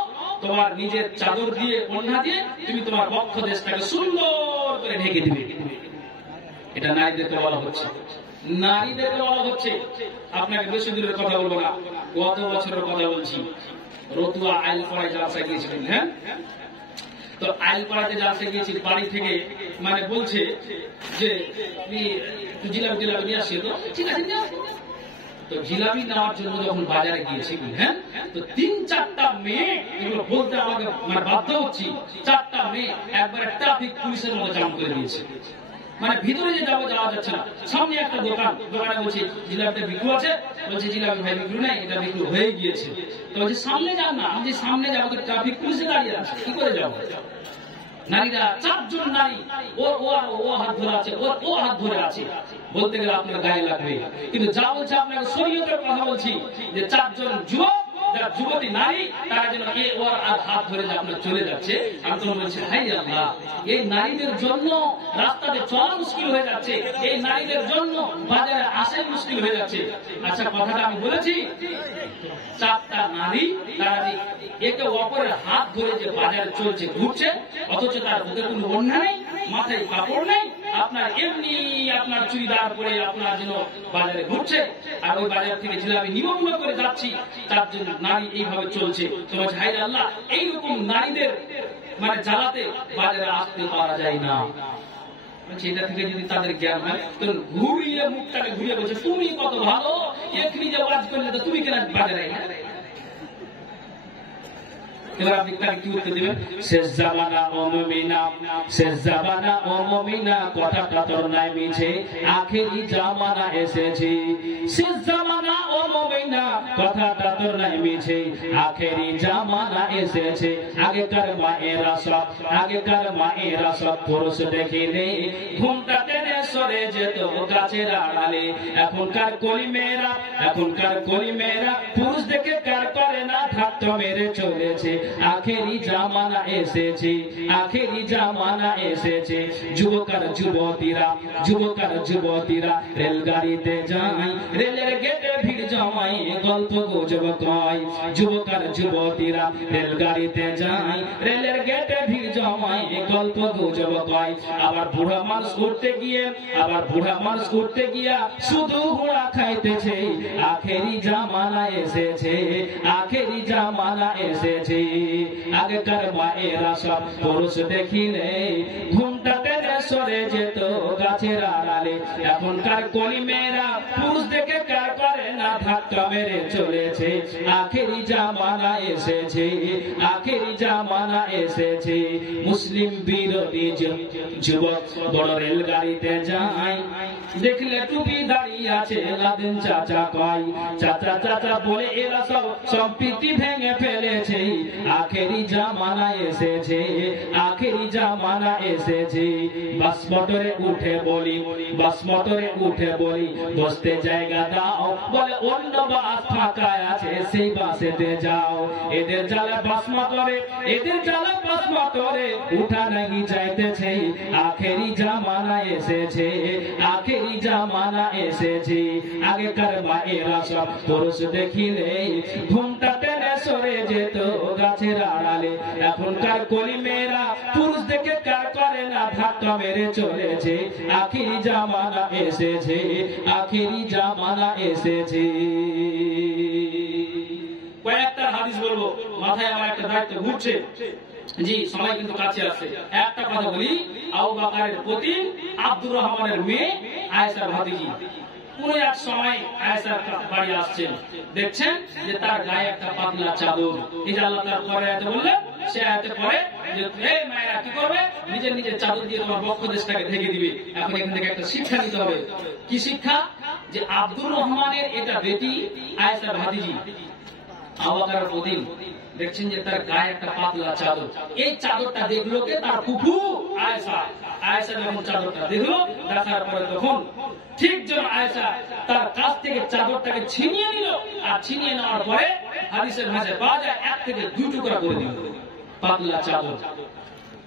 তোমার নিজের চাদর দিয়ে ওড়না দিয়ে তুমি তোমার বক্ষ দেশটাকে সুন্দর করে ঢেকে দিবে। এটা নারীদেরকে বলা হচ্ছে, নারীদেরকে বলা হচ্ছে। আপনাকে বেশি দূরের কথা বলবো না, গত বছরের কথা বলছি। রতুয়া আইল পড়ায় জালসা গিয়েছিলেন, হ্যাঁ তো আইল পড়াতে জালসা গিয়েছি, বাড়ি থেকে মানে বলছে যে জিলাপি টিলাপি নিয়ে আসছে, তো ঠিক আছে তো জিলাপি নেওয়ার জন্য যখন বাজারে গিয়েছি, হ্যাঁ তো 3-4টা মেয়ে এগুলো বলতে আমাকে মানে বাধ্য হচ্ছি, 4টা মেয়ে একবারে ট্রাফিক পুলিশের মতো জাম করে দিয়েছে। মানে ভিতরে যে যাওয়া যাচ্ছে না। সামনে একটা দোকান, দোকানে বলছি জিলাপিটা বিক্রি আছে, বলছে জিলাপি ভাই বিক্রি নাই, এটা বিক্রি হয়ে গিয়েছে। তো বলছে সামনে যান না, আমি সামনে যাবো তো ট্রাফিক পুলিশে দাঁড়িয়ে আছে, কি করে যাবো? নারীরা 4 জন নারী, ও হাত ধরে আছে, ও হাত ধরে আছে, বলতে গেলে আপনার গায়ে লাগবে। কিন্তু যা বলছে আপনাকে শরীয়তের কথা বলছি যে 4 জন যুবক যারা যুবতী নারী তারা যেন ওর হাত ধরে যে আপনার চলে যাচ্ছে, আমি তো বলছি হাই আল্লাহ, এই নারীদের জন্য রাস্তাতে চলা মুশকিল হয়ে যাচ্ছে, এই নারীদের জন্য বাজারে আসা মুশকিল হয়ে যাচ্ছে। আচ্ছা কথাটা আমি বলেছি, 4টা নারী তারা একে অপরের হাত ধরে যে বাজারে চলছে ঘুরছে, অথচ তার বুকে কোনো ওড়না নেই, মাথায় কাপড় নেই, আপনার এমনি আপনার চুড়িদার পরে আপনার যেন বাজারে ঘুরছে, আর ওই বাজার থেকে জিলাপি নিমগ্ন করে যাচ্ছি, 4 জন নারী এইভাবে চলছে। তোমার হাই আল্লাহ, এইরকম নারীদের মানে জ্বালাতে বাজারে আসতে পারা যায় না। এটা থেকে যদি তাদের জ্ঞান হয় তো ঘুরিয়ে মুখটাকে ঘুরিয়ে বলছে তুমি কত ভালো, এখনি যে ওয়াজ করলে তো তুমি কেন বাজারে। এবার আপনি তাকে কি উত্তর দিবেন? শেষ জামানা ও মুমিনা, শেষ জামানা ও মুমিনা, কথাটা তোর নাই মিছে, আখেরি জামানা এসেছে। শেষ জামানা ও মুমিনা, কথাটা তোর নাই মিছে, আখেরি জামানা এসেছে। আগেকার মায়েরা সব পুরুষ দেখিলে ঘুমটা টেনে সরে যেত গাছের আড়ালে। এখনকার কলি মেয়েরা পুরুষ দেখে কার করে না, থাকতো মেরে চলেছে। আখেরি জামানা এসেছে, আখেরি জামানা এসেছে। যুবক আর যুবতীরা রেলগাড়িতে যায়, রেলের গেটে ভিড় জমায়, গল্প গুজব কয়। যুবক আর যুবতীরা রেলগাড়িতে যায়, রেলের গেটে ভিড় জমায়, গল্প গুজব কয়। আবার বুড়া মানুষ উঠতে গিয়া শুধু ঘোড়া খাইতেছে। আখেরি জামানা এসেছে, আখেরি জামানা এসেছে। আগেকার মায়েরা সব পুরুষ দেখিলে ঘুমটা টেনে সরে যেত গাছের আড়ালে। এখনকার কলি মেয়েরা পুরুষ দেখে কার করে না, ধাক্কা মেরে চলেছে। আখেরি জামানা এসেছে, আখেরি জামানা এসেছে। মুসলিম বিরোধী যুবক বড় রেলগাড়িতে যায়, দেখলে টুপি দাঁড়িয়ে আছে, লাদেন চাচা কয়। চাচা বলে এরা সব সম্প্রীতি ভেঙে ফেলেছে। আখেরি জামানা এসেছে, আখেরি জামানা এসেছে। বাস মোটরে উঠে বলি বসতে জায়গা দাও, বলে অন্য বাস ফাঁকা আছে, সেই বাসেতে যাও। এদের জ্বালা বাস মোটরে উঠা নাকি যাইতেছে। আখেরি জামানা এসেছে, আখেরি জামানা এসেছে। আগেকার মায়েরা সব পুরুষ দেখিলে ঘুমটা টেনে সরে যেত গাছের আড়ালে। এখনকার কলি মেয়েরা পুরুষ দেখে কার করে না, ধাক্কা মেরে চলেছে। আখেরি জামানা এসেছে, আখেরি জামানা এসেছে। কয়েকটা হাদিস বলবো, মাথায় আমার একটা দায়িত্ব ঘুরছে। জি, সময় কিন্তু কাছে আসছে। একটা কথা বলি, আবু বকরের পতি আব্দুর রহমানের মেয়ে আয়েশার ভাতিজি কোন এক সময় আয়েশার বাড়ি আসছেন, দেখছেন যে তার গায়ে একটা পাতলা চাদর। এই যে আল্লাহ তার পরে আয়াতে বললেন, সে আয়াতে পরে যে এই মায়েরা কি করবে, নিজের চাদর দিয়ে তোমার বক্ষ দেশটাকে ঢেকে দিবে। এখন এখান থেকে একটা শিক্ষা নিতে হবে। কি শিক্ষা? যে আব্দুর রহমানের এটা বেটি আয়েশার ভাতিজি আবু বকরের পতি, দেখছেন যে তার গায়ে একটা পাতলা চাদর। এই চাদরটা দেখলো কে? তার ফুফু আয়েশা। আয়েশা যখন চাদরটা দেখলো, দেখার পরে তখন ঠিক যেন আয়েশা তার কাছ থেকে চাদরটাকে ছিনিয়ে নিল। আর ছিনিয়ে নেওয়ার পরে হাদিসের ভাষায় পাওয়া যায় 1 থেকে 2 টুকরা করে দিল পাতলা চাদর।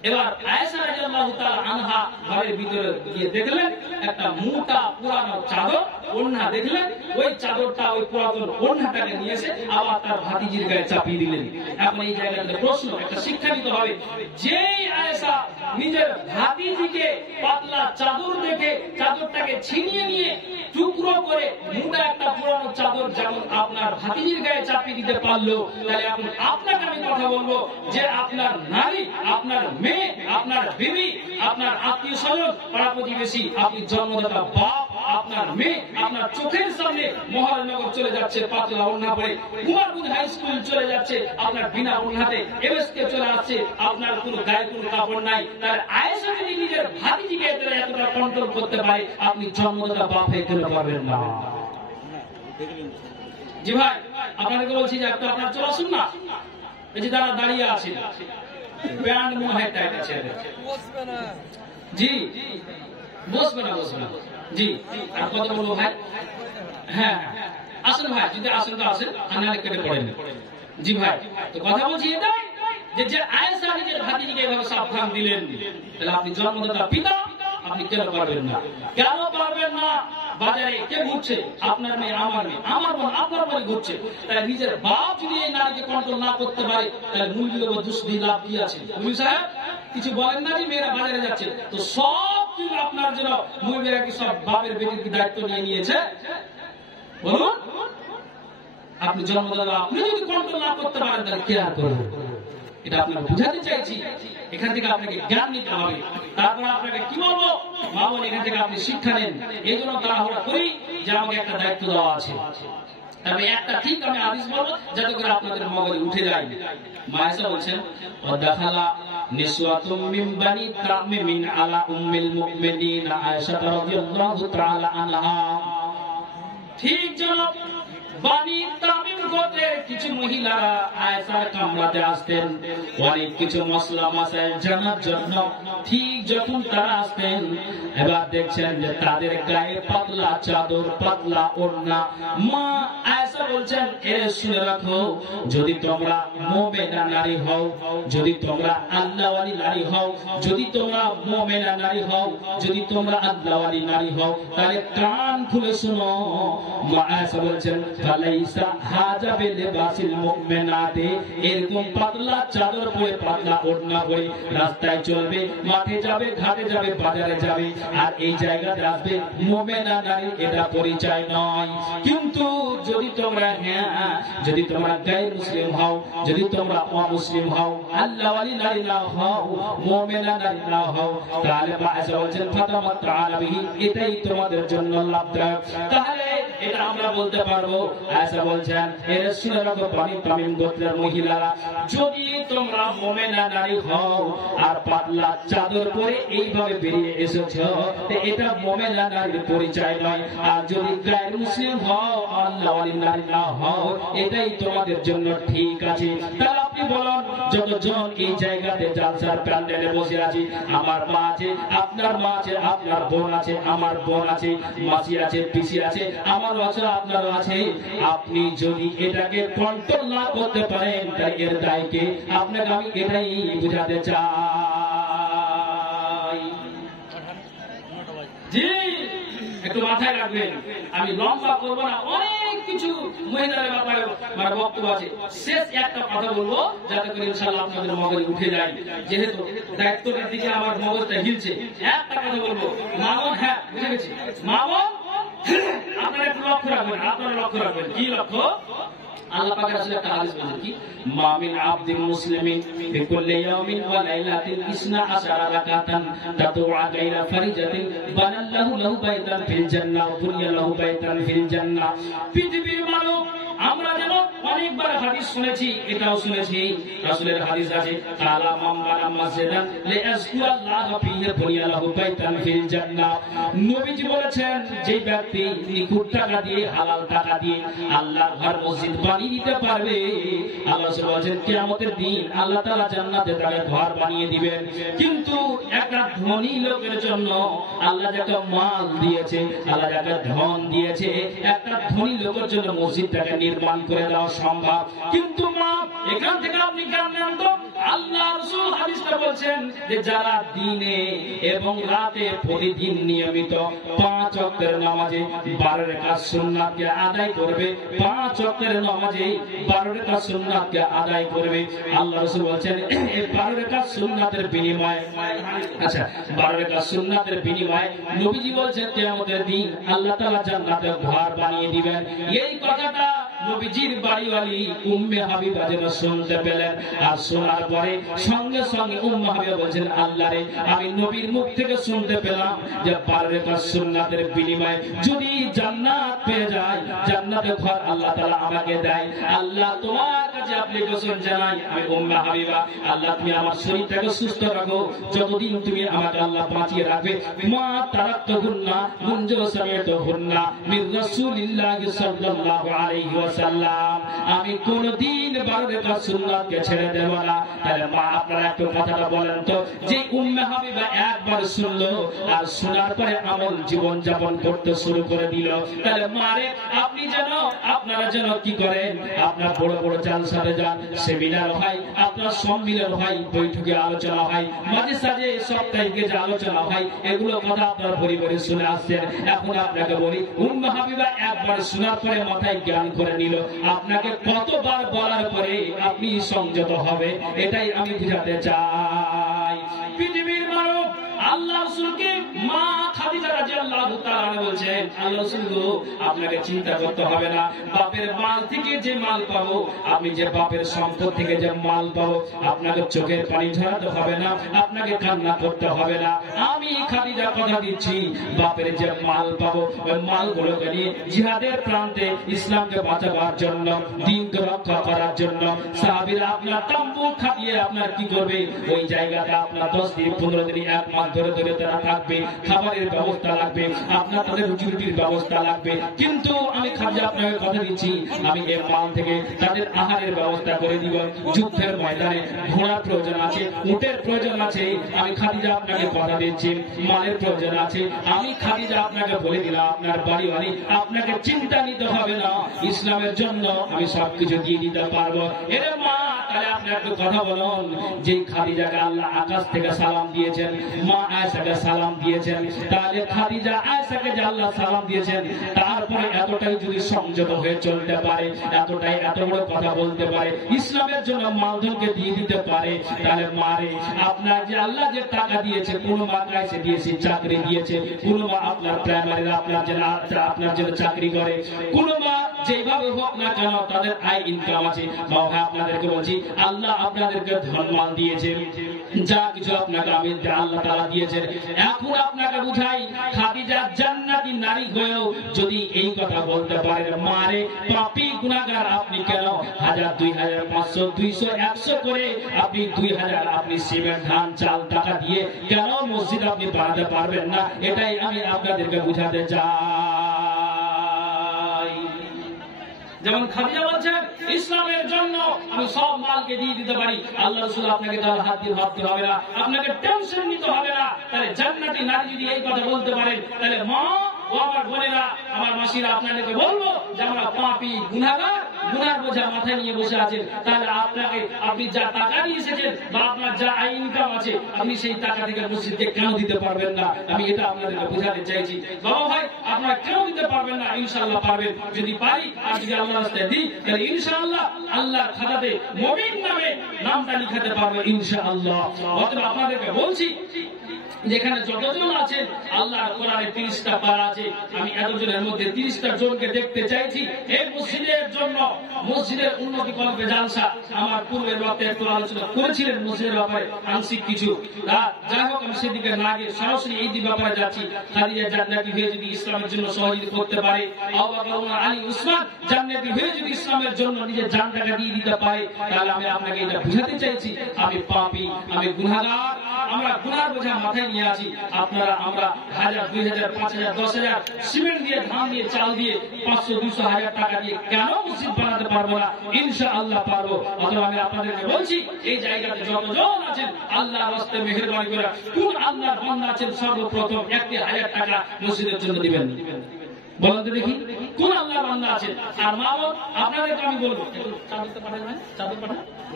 এবার আয়েশা রাদিয়াল্লাহু তাআলা আনহা ঘরের ভিতরে গিয়ে দেখলেন একটা মোটা পুরানো চাদর, ওড়না দেখলেন। ওই চাদরটা, ওই পুরাতন ওড়নাটাকে নিয়ে এসে আবার তার ভাতিজির গায়ে চাপিয়ে দিলেন। এখন এই জায়গাতে প্রশ্ন, একটা শিক্ষা নিতে হবে। যেই আয়েশা নিজের ভাতিজিকে পাতলা চাদর দেখে চাদরটাকে ছিনিয়ে নিয়ে টুকরো করে মোটা একটা পুরানো চাদর যেমন আপনার ভাতিজির গায়ে চাপিয়ে দিতে পারলো, তাহলে এখন আপনাকে আমি কথা বলবো যে আপনার নারী, আপনার মেয়ে, আপনার বিবি, আপনার আত্মীয় স্বজন, পাড়া প্রতিবেশী, আপনি জন্মদাতা বাপ, আপনার মেয়ে আপনার চোখের সামনে মহারাজনগর চলে যাচ্ছে পাতলা ওড়না পরে, কুমারগঞ্জ হাই স্কুল চলে যাচ্ছে আপনার বিনা ওড়নাতে, এমএসকে চলে আসছে আপনার কোনো গায়ে কোনো কাপড় নাই। তার আয়েশা যদি নিজের ভাতিজিকে এতটা কন্ট্রোল করতে পারে, আপনি জন্মদাতা বাপ হয়ে করতে পারবেন না। জি ভাই, আপনাদেরকে বলছি যে আপনার চলে আসুন না। এই যে তারা দাঁড়িয়ে আছে, প্যান্ট মোহের টাইট আছে, জি বসবে না জি। আর কথা বলবো ভাই? হ্যাঁ আসুন ভাই, যদি আসুন তো আসেন, আনালে কেটে পড়েন। জি ভাই, তো কথা বলছি এটাই যে আয়েশা নিজের ভাতিজিকে এভাবে সাবধান দিলেন, তাহলে আপনি জন্মদাতা পিতা, আপনি কেন পারবেন না? কেন পারবেন না? বাজারে কে ঘুরছে? আপনার মেয়ে, আমার মেয়ে, আমার বোন, আপনার বোন ঘুরছে। তাহলে নিজের বাপ যদি এই নারীকে কন্ট্রোল না করতে পারে, তাহলে মুরগি বা দুষ্টি লাভ কি আছে? মুরগি সাহেব কিছু বলেন না যে মেয়েরা বাজারে যাচ্ছে, তো সব কিছু আপনার জন্য মুরগিরা কি সব বাপের বেটির কি দায়িত্ব নিয়ে নিয়েছে? বলুন, আপনি জন্মদাতা, আপনি যদি কন্ট্রোল না করতে পারেন, তাহলে কে আর করবে? এটা আপনাকে বুঝাতে চাইছি। এখান থেকে আপনাকে জ্ঞান নিতে হবে, তারপর আপনাকে কি বলবো, মা বোন, এখান থেকে আপনি শিক্ষা নেন। এই জন্য তাড়াহুড়া করি যে আমাকে একটা দায়িত্ব দেওয়া আছে। তবে একটা ঠিক আমি হাদিস বলবো যাতে করে আপনাদের মগজে উঠে যায়। মায়েশা বলছেন, ওয়াদাখালা নিসওয়াতুম মিন বানি তামিম মিন আলা উম্মিল মুমিনিন আয়েশা রাদিয়াল্লাহু তাআলা আনহা। ঠিক যেন বানি তামিম গোত্রের কিছু মহিলারা আয়েশার কামরাতে আসতেন অনেক কিছু মশলা মাসাইল জানার জন্য। ঠিক যখন তারা আসতেন, এবার দেখছেন যে তাদের গায়ে পাতলা চাদর, পাতলা ওড়না। মা আয়েশা বলছেন, এ শুনে রাখো, যদি তোমরা মুমিনা নারী হও, যদি তোমরা আল্লাহওয়ালি নারী হও, যদি তোমরা মুমিনা নারী হও, যদি তোমরা আল্লাহওয়ালি নারী হও, তাহলে কান খুলে শুনো। মা আয়েশা বলছেন, ফালাইসা হাজা বিলিবাসিল মুমিনাতি, এরকম পাতলা চাদর পরে, পাতলা ওড়না পরে রাস্তায় চলবে, মাঠে যাবে, ঘাটে যাবে, বাজারে যাবে, আর এই জায়গাতে আসবে, মুমিনা নারী এটা পরিচয় নয়। কিন্তু যদি তোমরা যদি তোমরা গায়র মুসলিম হও, যদি তোমরা অমুসলিম হও, আল্লাহওয়ালি নারী না হও, মুমিনা নারী না হও, তাহলে আয়েশা বলছেন ফাতামাত্তাআ বিহি, এটাই তোমাদের জন্য লাভদায়ক। তাহলে এটা আমরা বলতে পারবো। আয়েশা বলছেন, হে রাসূলুল্লাহ, বনি তামিম গোত্রের মহিলারা, যদি তোমরা মুমিনা নারী হও আর পাতলা চাদর পরে এইভাবে বেরিয়ে এসেছো, এটা মুমিনা নারীর পরিচয় নয়। আর যদি গায়র মুসলিম হও, আল্লাহওয়ালি নারী না হও, এটাই তোমাদের জন্য ঠিক আছে। তাহলে আপনি বলুন, যতজন এই জায়গাতে জালসার প্যান্ডেলে বসে আছি, আমার মা আছে, আপনার মা আছে, আপনার বোন আছে, আমার বোন আছে, মাসি আছে, পিসি আছে, আমার আছে, আপনারও আছে। আপনি যদি এটাকে কন্ট্রোল না করতে পারেন, তাই এর দায়কে আপনাকে আমি এটাই বুঝাতে চাই। জি, একটু মাথায় রাখবেন, আমি লম্বা করবো না, অনেক কিছু মহিলাদের ব্যাপারে আমার বক্তব্য আছে। শেষ একটা কথা বলবো, যাতে করে ইনশাআল্লাহ আপনাদের মগজ উঠে যায়। যেহেতু দায়িত্বটার দিকে আমার মগজটা হিলছে, একটা কথা বলবো, মামন, হ্যাঁ বুঝে গেছি, মামন আপনারা একটু লক্ষ্য রাখবেন, আপনারা লক্ষ্য রাখবেন। কি লক্ষ্য? আল্লাহ পাক রাসূল একটা হাদিস বলেন, কি মা মিন আবদিন মুসলিমিন বিকুল্লি ইয়াউমিন ওয়া লাইলাতিন 12 রাকাতান তাদউআ গায়রা ফারিজাতিন বানাল্লাহু লাহু বাইতান ফিল জান্নাহ ওয়া বুনিয়া লাহু বাইতান ফিল জান্নাহ। পৃথিবীর মানব আমরা যেন অনেকবার হাদিস শুনেছি, এটাও শুনেছি, রাসূলের হাদিস আছে, কালা মাম্মানা মাসজিদান লিয়াজকুরাল্লাহ ফিহি বুনিয়া লাহু বাইতান ফিল জান্নাহ। নবীজি বলেছেন, যে ব্যক্তি নিখুঁত টাকা দিয়ে, হালাল টাকা দিয়ে আল্লাহর ঘর মসজিদ বানিয়ে দিতে পারবে, আল্লাহ বলেছেন কিয়ামতের দিন আল্লাহ তাআলা জান্নাতে তাকে ঘর বানিয়ে দিবেন। কিন্তু একটা ধনী লোকের জন্য আল্লাহ যাকে মাল দিয়েছে, আল্লাহ যাকে ধন দিয়েছে, একটা ধনী লোকের জন্য মসজিদটাকে নির্মাণ করে দেওয়া সম্ভব। কিন্তু মা, এখান থেকে আপনি জ্ঞান নেন তো, আল্লাহ রাসূল হাদিসটা বলছেন যে যারা দিনে এবং রাতে প্রতিদিন নিয়মিত 5 ওয়াক্তের নামাজে 12 রাকাত সুন্নাতকে আদায় করবে, 5 ওয়াক্তের নামাজে 12 রাকাত সুন্নাতকে আদায় করবে, আল্লাহ রাসূল বলছেন এই 12 রাকাত সুন্নাতের বিনিময়ে, আচ্ছা 12 রাকাত সুন্নাতের বিনিময়ে নবীজি বলছেন কিয়ামতের দিন আল্লাহ তাআলা জান্নাতে ঘর বানিয়ে দিবেন। এই কথাটা নবীজির বাড়িওয়ালি উম্মে হাবিবা যেন শুনতে পেলেন, আর শোনার পরে সঙ্গে সঙ্গে উম্মে হাবিবা বলছেন, আল্লাহ রে, আমি নবীর মুখ থেকে শুনতে পেলাম যে 12 রাকাত সুন্নাতের বিনিময়ে যদি জান্নাত পেয়ে যায়, জান্নাতের ঘর আল্লাহ তাআলা আমাকে দেয়। আল্লাহ তোমার কাছে অ্যাপ্লিকেশন জানাই, আমি উম্মে হাবিবা, আল্লাহ তুমি আমার শরীরটাকে সুস্থ রাখো, যতদিন তুমি আমাকে আল্লাহ বাঁচিয়ে রাখবে। মা তারাক্তুহুন্না মুনযু সামি'তুহুন্না মির রাসূলিল্লাহি সাল্লাল্লাহু আলাইহি ওয়াসাল্লাম, আমি কোনদিন 12 রাকাত সুন্নাতকে ছেড়ে দেব না। তাহলে মা, আপনারা একটু কথাটা বলেন তো, যে উম্মে হাবিবা একবার শুনলো আর শোনার পরে আমল জীবন যাপন করতে শুরু করে দিল, তাহলে মারে আপনি যেন, আপনারা যেন কি করেন, আপনার বড় বড় জালসাতে যান, সেমিনার হয়, আপনার সম্মিলন হয়, বৈঠকে আলোচনা হয়, মাঝে সাঝে সাপ্তাহিকে যে আলোচনা হয়, এগুলো কথা আপনার পরিবারে শুনে আসছেন। এখন আপনাকে বলি, উম্মে হাবিবা একবার শোনার পরে মাথায় জ্ঞান করে নিল, আপনাকে কতবার বলার পরে আপনি সংযত হবে, এটাই আমি বুঝাতে চাই। পৃথিবীর মানব আল্লাহ রাসূলকে মা খাদিজা রাদিয়াল্লাহু তাআলা বলছেন, আল্লাহ রাসূল গো, আপনাকে চিন্তা করতে হবে না, বাপের মাল থেকে যে মাল পাবো, আমি যে বাপের সম্পদ থেকে যে মাল পাবো, আপনাকে চোখের পানি ঝরাতে হবে না, আপনাকে কান্না করতে হবে না। আমি খাদিজা কথা দিচ্ছি, বাপের যে মাল পাবো, ওই মালগুলোকে নিয়ে জিহাদের প্রান্তে ইসলামকে বাঁচাবার জন্য, দ্বীনকে রক্ষা করার জন্য সাহাবীরা আপনার তাম্বু খাটিয়ে আপনার কি করবে, ওই জায়গাতে আপনার 10 দিন 15 দিন 1 মাস ধরে ধরে তারা থাকবে, খাবারের ব্যবস্থা লাগবে, আপনার তাদের রুজি রুটির ব্যবস্থা লাগবে, কিন্তু আমি খাদ্য আপনাকে কথা দিচ্ছি, আমি এর মাল থেকে তাদের আহারের ব্যবস্থা করে দিব। যুদ্ধের ময়দানে ঘোড়ার প্রয়োজন আছে, উটের প্রয়োজন আছে, আমি খাদিজা আপনাকে কথা দিচ্ছি। মালের প্রয়োজন আছে, আমি খাদিজা আপনাকে বলে দিলাম, আপনার বাড়ি বাড়ি আপনাকে চিন্তা নিতে হবে না, ইসলামের জন্য আমি সবকিছু দিয়ে দিতে পারবো। এর মা, তাহলে আপনি একটু কথা বলুন, যে খাদিজাকে আল্লাহ আকাশ থেকে সালাম দিয়েছেন, মা আয়েশাকে সালাম দিয়েছেন, তাহলে খাদিজা আয়েশাকে যে আল্লাহ সালাম দিয়েছেন, তারপরে এতটাই যদি সংযত হয়ে চলতে পারে, এতটাই এত বড় কথা বলতে পারে, ইসলামের জন্য মালধনকে দিয়ে দিতে পারে, তাহলে মারে আপনার যে আল্লাহ যে টাকা দিয়েছে, কোন মা কাছে দিয়েছে, চাকরি দিয়েছে, কোন মা আপনার প্রাইমারি আপনার জন্য চাকরি করে, কোন মা যেভাবে হোক না কেন তাদের আয় ইনকাম আছে। বাবা আপনাদেরকে বলছি, আল্লাহ আপনাদেরকে ধনমাল দিয়েছে, যা কিছু আপনাকে আমি আল্লাহ তাআলা দিয়েছেন। এখন আপনাকে বুঝাই, খাদিজা জান্নাতি নারী হয়েও যদি এই কথা বলতে পারেন, মারে পাপী গুনাহগার আপনি কেন 1000 2000 500 200 100 করে আপনি 2000 আপনি সিমেন্ট ধান চাল টাকা দিয়ে কেন মসজিদ আপনি বানাতে পারবেন না? এটাই আমি আপনাদেরকে বুঝাতে চাই। যেমন খাদিজা বলছেন, ইসলামের জন্য আমি সব মালকে দিয়ে দিতে পারি, আল্লাহ রাসূল আপনাকে তার হাত দিয়ে ভাবতে হবে না, আপনাকে টেনশন নিতে হবে না। তাহলে জান্নাতি নারী যদি এই কথা বলতে পারেন, তাহলে মা ও আমার বোনেরা, আমার মাসিরা, আপনাদেরকে বলবো যে আমরা পাপী গুনাহগার, গুনার বোঝা মাথায় নিয়ে বসে আছেন, তাহলে আপনাকে আপনি যা টাকা নিয়ে এসেছেন বা আপনার যা আয় ইনকাম আছে, আপনি সেই টাকা থেকে মসজিদকে কেন দিতে পারবেন না? আমি এটা আপনাদেরকে বোঝাতে চাইছি। বাবা ভাই, আপনারা কেন দিতে পারবেন না? ইনশাআল্লাহ পারবেন। যদি পারি আর যদি আল্লাহর রাস্তায় দিই, তাহলে ইনশাআল্লাহ আল্লাহর খাতাতে মুমিন নামে নামটা লিখাতে পারবো ইনশাআল্লাহ। অতএব আপনাদেরকে বলছি, যেখানে যতজন আছেন, আল্লাহর কোরআনে 30টা পারা আছে, আমি এতজনের মধ্যে 30টা জনকে দেখতে চাইছি এই মসজিদের জন্য, মসজিদের উন্নতি কল্পে জালসা। আমার পূর্বের বক্তা একটু আলোচনা করেছিলেন মসজিদের ব্যাপারে আংশিক কিছু, যাই হোক আমি সেদিকে না গিয়ে সরাসরি এই ব্যাপারে যাচ্ছি। খাদিজা জান্নাতি হয়ে যদি ইসলামের জন্য সহযোগিতা করতে পারে, আবু বকর, ওমর, আলী, উসমান জান্নাতি হয়ে যদি ইসলামের জন্য নিজের জানটাকে দিয়ে দিতে পারে, তাহলে আমি আপনাকে এটা বুঝাতে চাইছি, আমি পাপী, আমি গুনাহগার, আমরা গুনার বোঝা মাথায় নিয়ে আছি। আপনারা আমরা 1000 2000 5000 10000 সিমেন্ট দিয়ে, ধান দিয়ে, চাল দিয়ে, 500 200 1000 টাকা দিয়ে কেন মসজিদ বানাতে পারবো না? ইনশাআল্লাহ পারবো। অতএব আমি আপনাদেরকে বলছি, এই জায়গাতে যতজন আছেন, আল্লাহর রাস্তায় মেহেরবানি করে কোন আল্লাহর বান্দা আছেন সর্বপ্রথম 1000 টাকা মসজিদের জন্য দিবেন? বলেন তো দেখি, কোন আল্লাহর বান্দা আছেন? আর মা বোন, আপনাদেরকে আমি বলবো, চাদর পাঠান,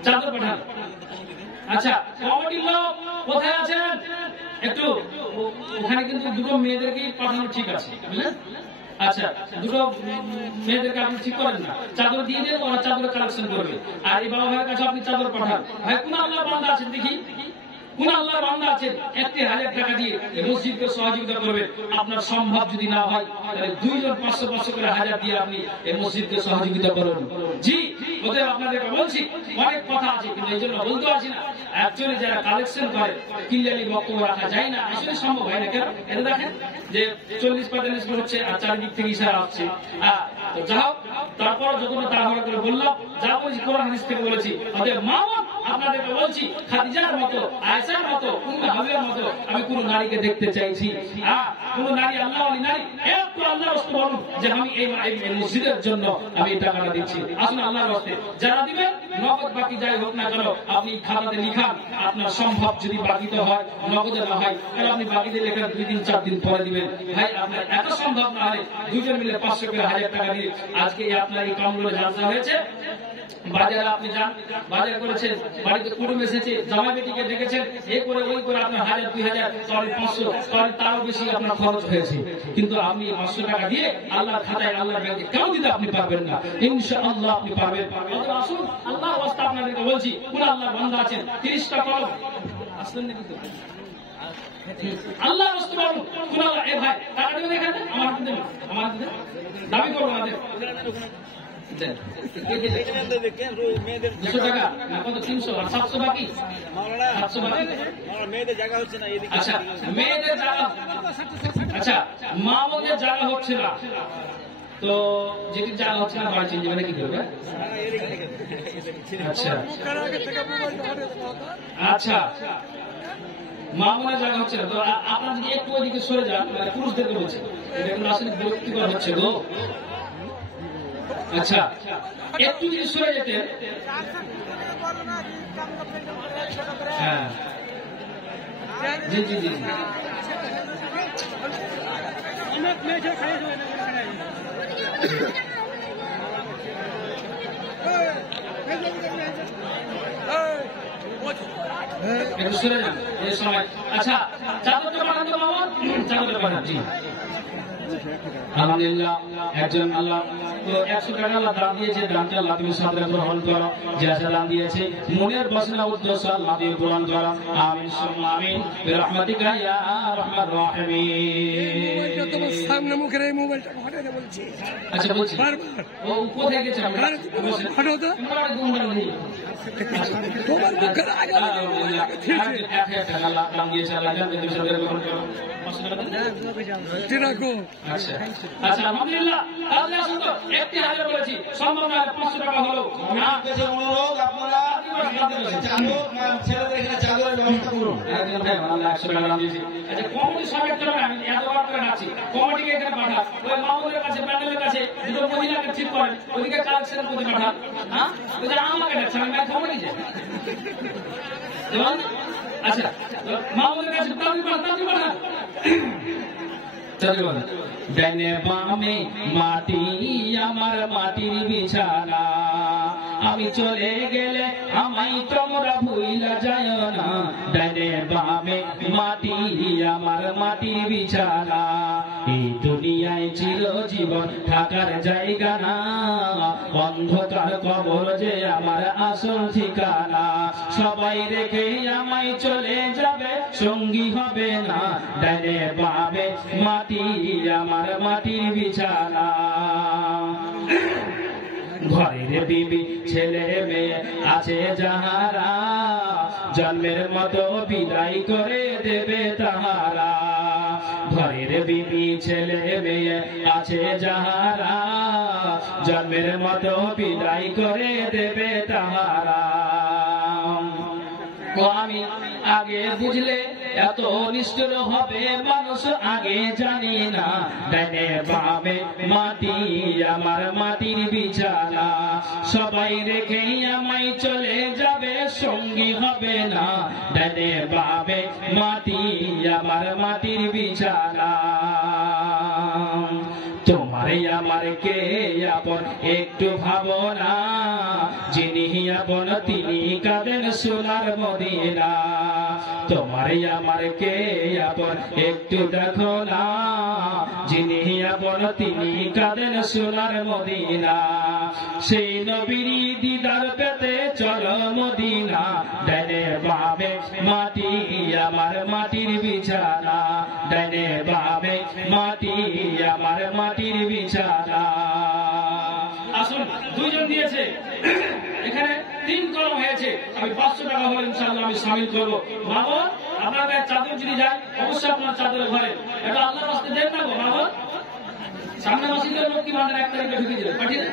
চাদর পাঠান। আচ্ছা, কমিটির লোক কোথায় আছেন? একটু ওখানে কিন্তু দুটো মেয়েদেরকে পাঠানো ঠিক আছে, বুঝলেন? আচ্ছা, দুটো মেয়েদেরকে আপনি ঠিক করেন না, চাদর দিয়ে দেন, ওরা চাদর কালেকশন করবে। আর এই বাবা ভাইয়ের কাছে আপনি চাদর পাঠান। ভাই, কোন আল্লাহর বান্দা আছেন দেখি, কোন আল্লাহর বান্দা আছেন 1000 টাকা দিয়ে মসজিদকে সহযোগিতা করবেন? আপনার সম্ভব যদি না হয়, তাহলে 2 জন 500 500 করে 1000 দিয়ে আপনি এই মসজিদকে সহযোগিতা করুন। জি, ওদের আপনাদেরকে বলছি, অনেক কথা আছে, কিন্তু এই জন্য বলতে পারছি না। অ্যাকচুয়ালি যারা কালেকশন করে, কিল্লালি বক্তব্য রাখা যায় না, আসলে সম্ভব হয় না। কেন? এটা দেখেন যে 40-45 হচ্ছে, আর চারিদিক থেকে ইশারা আসছে। তো যা হোক, তারপর যখন তাড়াহুড়া করে বললাম, যা বলছি কোরআন হাদিস থেকে বলেছি। অতএব মা বোন, আপনাদেরকে বলছি, খাদিজার মতো, আয়েশার মতো, উম্মে হাবিবার মতো আমি কোন নারীকে দেখতে চাইছি। কোন নারী, আল্লাহওয়ালী নারী, একটু আল্লাহর রাস্তায় বলুন যে আমি এই মসজিদের জন্য আমি এই টাকাটা দিচ্ছি। আসুন আল্লাহর রাস্তায় যারা দিবেন, নগদ বাকি যাই হোক না কেন, আপনি খাতাতে লিখান। আপনার সম্ভব যদি বাকিতে হয়, নগদে না হয়, তাহলে আপনি বাকিতে লেখা 2 দিন 4 দিন পরে দিবেন। ভাই, আপনার এত সম্ভব না হলে 2 জন মিলে 500 করে 1000 টাকা দিয়ে আজকে আপনার এই কামগুলো জানতে হয়েছে। বাজারে আপনি যান, বাজার করেছেন, বাড়িতে কুটুম এসেছে, জামাই বেটিকে দেখেছেন, এ করে ওই করে আপনার 1000 2000 সরি 500 সরি তারও বেশি আপনার খরচ হয়েছে। কিন্তু আপনি 500 টাকা দিয়ে আল্লাহর খাতায়, আল্লাহর ব্যাংকে কেউ দিতে আপনি পারবেন না? ইনশাআল্লাহ আপনি পারবেন। আসুন আল্লাহর ওয়াস্তে আপনাদেরকে বলছি, কোন আল্লাহর বান্দা আছেন 30টা কলম আসলেন নাকি? তো আল্লাহর ওয়াস্তে বলুন, কোন আল্লাহ, এ ভাই টাকা দেবেন, এখানে আমার হাতে দেবেন, আমার হাতে দেবেন, দাবি করবো না। 200 টাকা না, কত? 300 আর 700 বাকি, 700 বাকি। মেয়েদের জায়গা হচ্ছে না এদিকে। আচ্ছা, মেয়েদের জায়গা, আচ্ছা মা বোনদের জায়গা হচ্ছে না, তো যেটি জায়গা হচ্ছে না, বাড়ি চেঞ্জ মানে কি করবে? আচ্ছা আচ্ছা, মা বোনের জায়গা হচ্ছে না, তো আপনার যদি একটু ওইদিকে সরে যান, পুরুষদেরকে বলছে, এটা কিন্তু আসলে বিরক্তিকর হচ্ছে গো। আচ্ছা একটু যদি সরে যেতে। হ্যাঁ জি জি জি একটু সরে যান এই সময়। আচ্ছা চাদরটা পাঠান তো মামা, চাদরটা পাঠান। জি আলহামদুলিল্লাহ একজন আল্লাহ তো 100 টাকা আল্লাহ দান দিয়েছে, দানটা আল্লাহ তুমি সাদরে গ্রহণ করো। যে আশা দান দিয়েছে মনের বাসনা উদ্দেশ্য আল্লাহ দিয়ে পূরণ করো। আমিন সুম্মা আমিন বিরহমাতিকা ইয়া আরহামার রাহিমিন। তোমার সামনে মুখের এই মোবাইলটা হটাতে বলছি। আচ্ছা বলছি বারবার ও কোথায় গেছে আমরা হটাও তো তোমার গুমরা নেই। তোমার মুখের আগে আল্লাহ দান দিয়েছে, আল্লাহ জানতে তুমি সাদরে গ্রহণ করো। রাখো। আচ্ছা আচ্ছা আলহামদুলিল্লাহ। তাহলে আসুন তো 1000 বলেছি, সম্ভব না 500 টাকা হলো। আমার কাছে অনুরোধ, আপনারা ছেলেদের এখানে চাদরের ব্যবস্থা করুন। একজন ভাই আল্লাহ 100 টাকা দান দিয়েছে। আচ্ছা কমিটি সবাই চলে, আমি এতবার করে ডাকছি কমিটিকে এখানে পাঠান, ওই মামুনের কাছে প্যানেলের কাছে দুটো মহিলাকে ঠিক করেন, ওদিকে কালেকশন করতে পাঠান। হ্যাঁ ওই যে আমাকে ডাকছে, আমি কমিটি যাই। আচ্ছা মামুনের কাছে তাদের পাঠান ডানে বামে মাটি আমার মাটির বিছানা, আমি চলে গেলে আমায় তোমরা ভুইলা যায় না। ডানে বামে মাটি আমার মাটির বিছানা, এই দুনিয়ায় চিরজীবন থাকার জায়গা না, অন্ধকার কবর যে আমার আসল ঠিকানা। সবাই রেখে আমায় চলে যাবে, সঙ্গী হবে না। ডানে বামে মাটি আমার মাটির বিছানা, ঘরের বিবি ছেলে মেয়ে আছে যাহারা, জন্মের মতো বিদায় করে দেবে তাহারা। ঘরের বিবি ছেলে মেয়ে আছে যাহারা, জন্মের মতো বিদায় করে দেবে তাহারা। আমি আগে বুঝলে এত নিষ্ঠুর হবে মানুষ আগে জানি না। ডানে বামে মাটি আমার মাটির বিছানা, সবাই রেখে আমায় চলে যাবে, সঙ্গী হবে না। ডানে বামে মাটি আমার মাটির বিছানা, তোমার আমার কে আপন একটু ভাবনা, যিনি আপন তিনি কাঁদেন সোনার মদিনা। তোমার আমার কে আপন একটু দেখো না, যিনি আপন তিনি কাঁদেন সোনার মদিনা। সেই নবীর দিদার পেতে চলো মদিনা, ডানে বামে মাটি আমার মাটির বিছানা। ডানে বামে মাটি আমার মাটির বিছানা। আসুন দুইজন দিয়েছে, এখানে 3 কলম হয়েছে, আমি 500 টাকা হলে ইনশাআল্লাহ আমি শামিল করবো। বাবা আপনার গায়ে চাদর যদি যায় অবশ্যই আপনার চাদরের ঘরে এটা আল্লাহর রাস্তে দেন না গো বাবা। সামনে মসজিদের লোক কি মানে 1 তারিখে ঢুকে দিলেন, পাঠিয়ে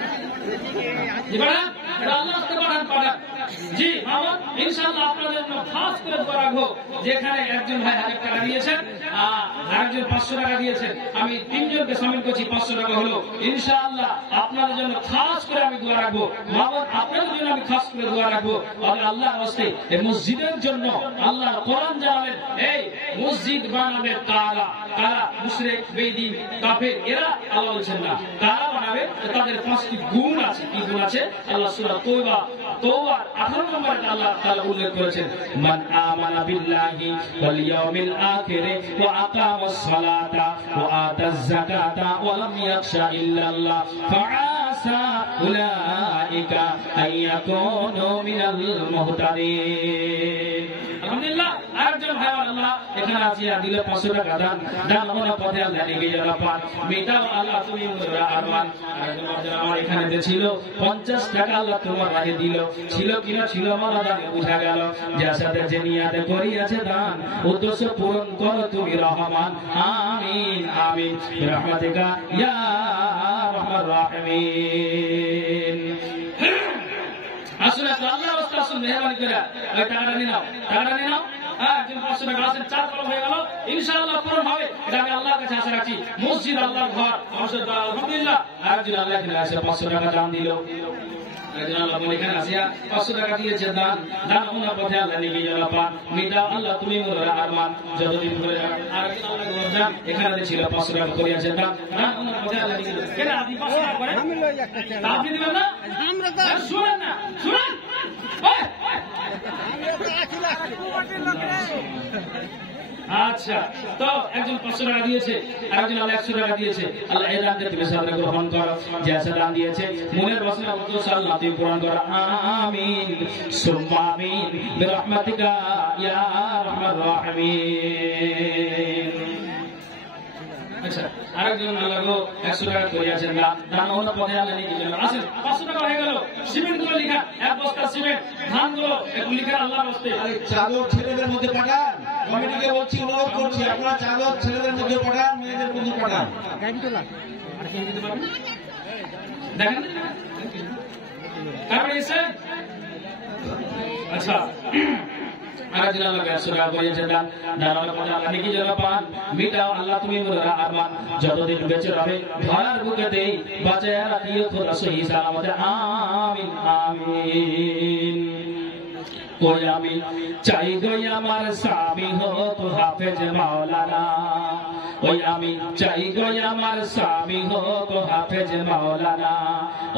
জি বাবা ইনশাআল্লাহ আপনাদের জন্য খাস করে দোয়া রাখবো। যেখানে একজন ভাই 1000 টাকা দিয়েছেন আর একজন 500 টাকা দিয়েছেন, আমি 3 জনকে শামিল করছি, 500 টাকা হলো। ইনশাআল্লাহ আপনাদের জন্য খাস করে আমি দোয়া রাখবো। বাবা আপনাদের জন্য আমি খাস করে দোয়া রাখবো। আল্লাহর রাস্তে এই মসজিদের জন্য আল্লাহ কোরআন জানালেন, এই মসজিদ বানাবে কারা কারা, মুশরিক বেঈমান কাফের, এরা আল্লাহ বলছেন না। কারা বানাবে? তাদের 5টি গুণ আছে। কি গুণ আছে? আল্লাহ সূরা তওবার 18 নম্বরে আল্লাহ তাআলা উল্লেখ করেছেন, মান আমানা বিল্লাহি ওয়াল ইয়াউমিল আখির ওয়া আকামাস সালাতা ওয়া আতাজ যাকাতা ওয়া লাম ইয়াখশা ইল্লাল্লাহ ফাআসা উলাইকা আইয়াকুনু মিনাল মুহতাদিন। আলহামদুলিল্লাহ আরেকজন ভাই আল্লাহ এখানে আছে, দিল 500 টাকা দান। দান মনে পথে আল্লাহ নিয়ে গেল পান মেটাও আল্লাহ তুমি মুরা আরমান। আমার এখানে ছিল 50 টাকা আল্লাহ তোমার রাহে দিল, ছিল কিনা ছিল মালা দান বুঝা গেল। যার সাথে যে নিয়াতে করিয়াছে দান উদ্দেশ্য পূরণ করো তুমি রহমান। আমিন আমিন বিরহমাতিকা ইয়া আরহামার রাহিমিন। আসলে আল্লাহর রাস্তা আসুন মেহরবানি করে ওই টাকাটা নিয়ে নাও, টাকাটা নিয়ে নাও। হ্যাঁ কিন্তু 500 টাকা আছে, 4 কলম হয়ে গেল, ইনশাআল্লাহ পূরণ হবে। এটা আমি আল্লাহর কাছে আশা রাখছি। মসজিদ আল্লাহর ঘর, মানুষের দোয়া, আলহামদুলিল্লাহ। আরেকজন আল্লাহ এখানে আসে 500 টাকা দান দিল। এখানে আসিয়া 500 টাকা দিয়েছে দান, দান ওনার পথে আল্লাহ নিয়ে গেল পান মিটাও আল্লাহ তুমি মোর আরমান যতদিন ধরে। আরেকজন আল্লাহ গোরজান এখানে ছিল 500 টাকা করিয়াছে দান, দান ওনার পথে আল্লাহ নিয়ে গেল। কেন আপনি 500 টাকা করেন? আপনি দিবেন না? শুনেন না, শুনেন। আচ্ছা, তো একজন 500 টাকা দিয়েছে, আরেকজন আল্লাহ 100 টাকা দিয়েছে। আল্লাহ এই দানকে তুমি সাদা গ্রহণ করো, যে আছে দান দিয়েছে মনের বাসনা উদ্দেশ্য আল্লাহ তুমি পূরণ করো। আমিন সুম্মা আমিন বিরহমাতিকা ইয়া আরহামার রাহিমিন। আচ্ছা, আরেকজন আল্লাহ 100 টাকা করিয়াছেন দান, দান ওনার পথে আল্লাহ নিয়ে গেল। আসেন 500 টাকা হয়ে গেল, সিমেন্ট গুলো লিখা, এক বস্তা সিমেন্ট, ধান গুলো একটু লিখা আল্লাহর রাস্তায়। আরে চাদর ছেলেদের মধ্যে পাঠান, কমিটিকে বলছি, অনুরোধ করছি, আপনারা চাদর ছেলেদের মধ্যে পাঠান, মেয়েদের মধ্যে পাঠান। দেখেন কারণ এসে আচ্ছা আরেকজন আল্লাহ 100 টাকা করিয়েছে দান, দান ওনার পথে আল্লাহ নিয়ে গেল পান মিটাও আল্লাহ তুমি মোর আরমান যতদিন বেঁচে রবে ধরার বুকেতে বাঁচায়া রাখিও তোরা সহি সালামতে। আমিন আমিন। ওই আমি চাই গো আমার স্বামী হতো হাফেজ মাওলানা, ওই আমি চাই গো আমার স্বামী হতো হাফেজ মাওলানা,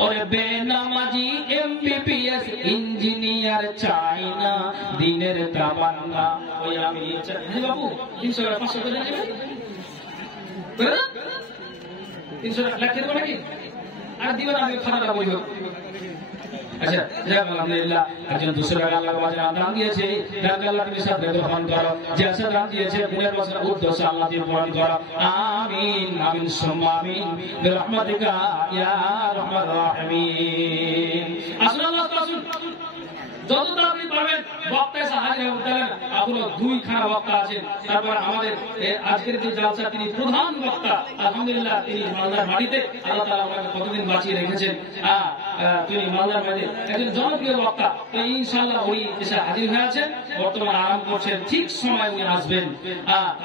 ওরে বেনামাজি MBBS ইঞ্জিনিয়ার চাই না দিনের তামান্না। ওই আমি বাবু 300 টাকা 500 করে দেবেন, 300 টাকা লাগবে নাকি? আর দিবেন আমি খানাটা বই হোক। আচ্ছা যাক আলহামদুলিল্লাহ, একজন 200 টাকা আল্লাহর বাজারে দান দিয়েছে, দান আল্লাহ তুমি সাথে গ্রহণ করো, যে আছে দান দিয়েছে মনের বাসনা উদ্দেশ্য আল্লাহ তুমি পূরণ করো। আমিন আমিন সুম্মা আমিন বিরহমাতিকা ইয়া আরহামার রাহিমিন। আসুন আল্লাহ আসুন, যত তাড়াতাড়ি পারবেন বক্তা এসে হাজির হবেন। আপনার 2 খানা বক্তা আছেন, তারপর আমাদের আজকের যে জালসা তিনি প্রধান বক্তা, আলহামদুলিল্লাহ তিনি মালদার মাটিতে আল্লাহ তাআলা আমাকে কতদিন বাঁচিয়ে রেখেছেন। তিনি মালদার মাটিতে একজন জনপ্রিয় বক্তা, তো ইনশাআল্লাহ উনি এসে হাজির হয়ে আছেন, বর্তমানে আরাম করছেন, ঠিক সময় উনি আসবেন।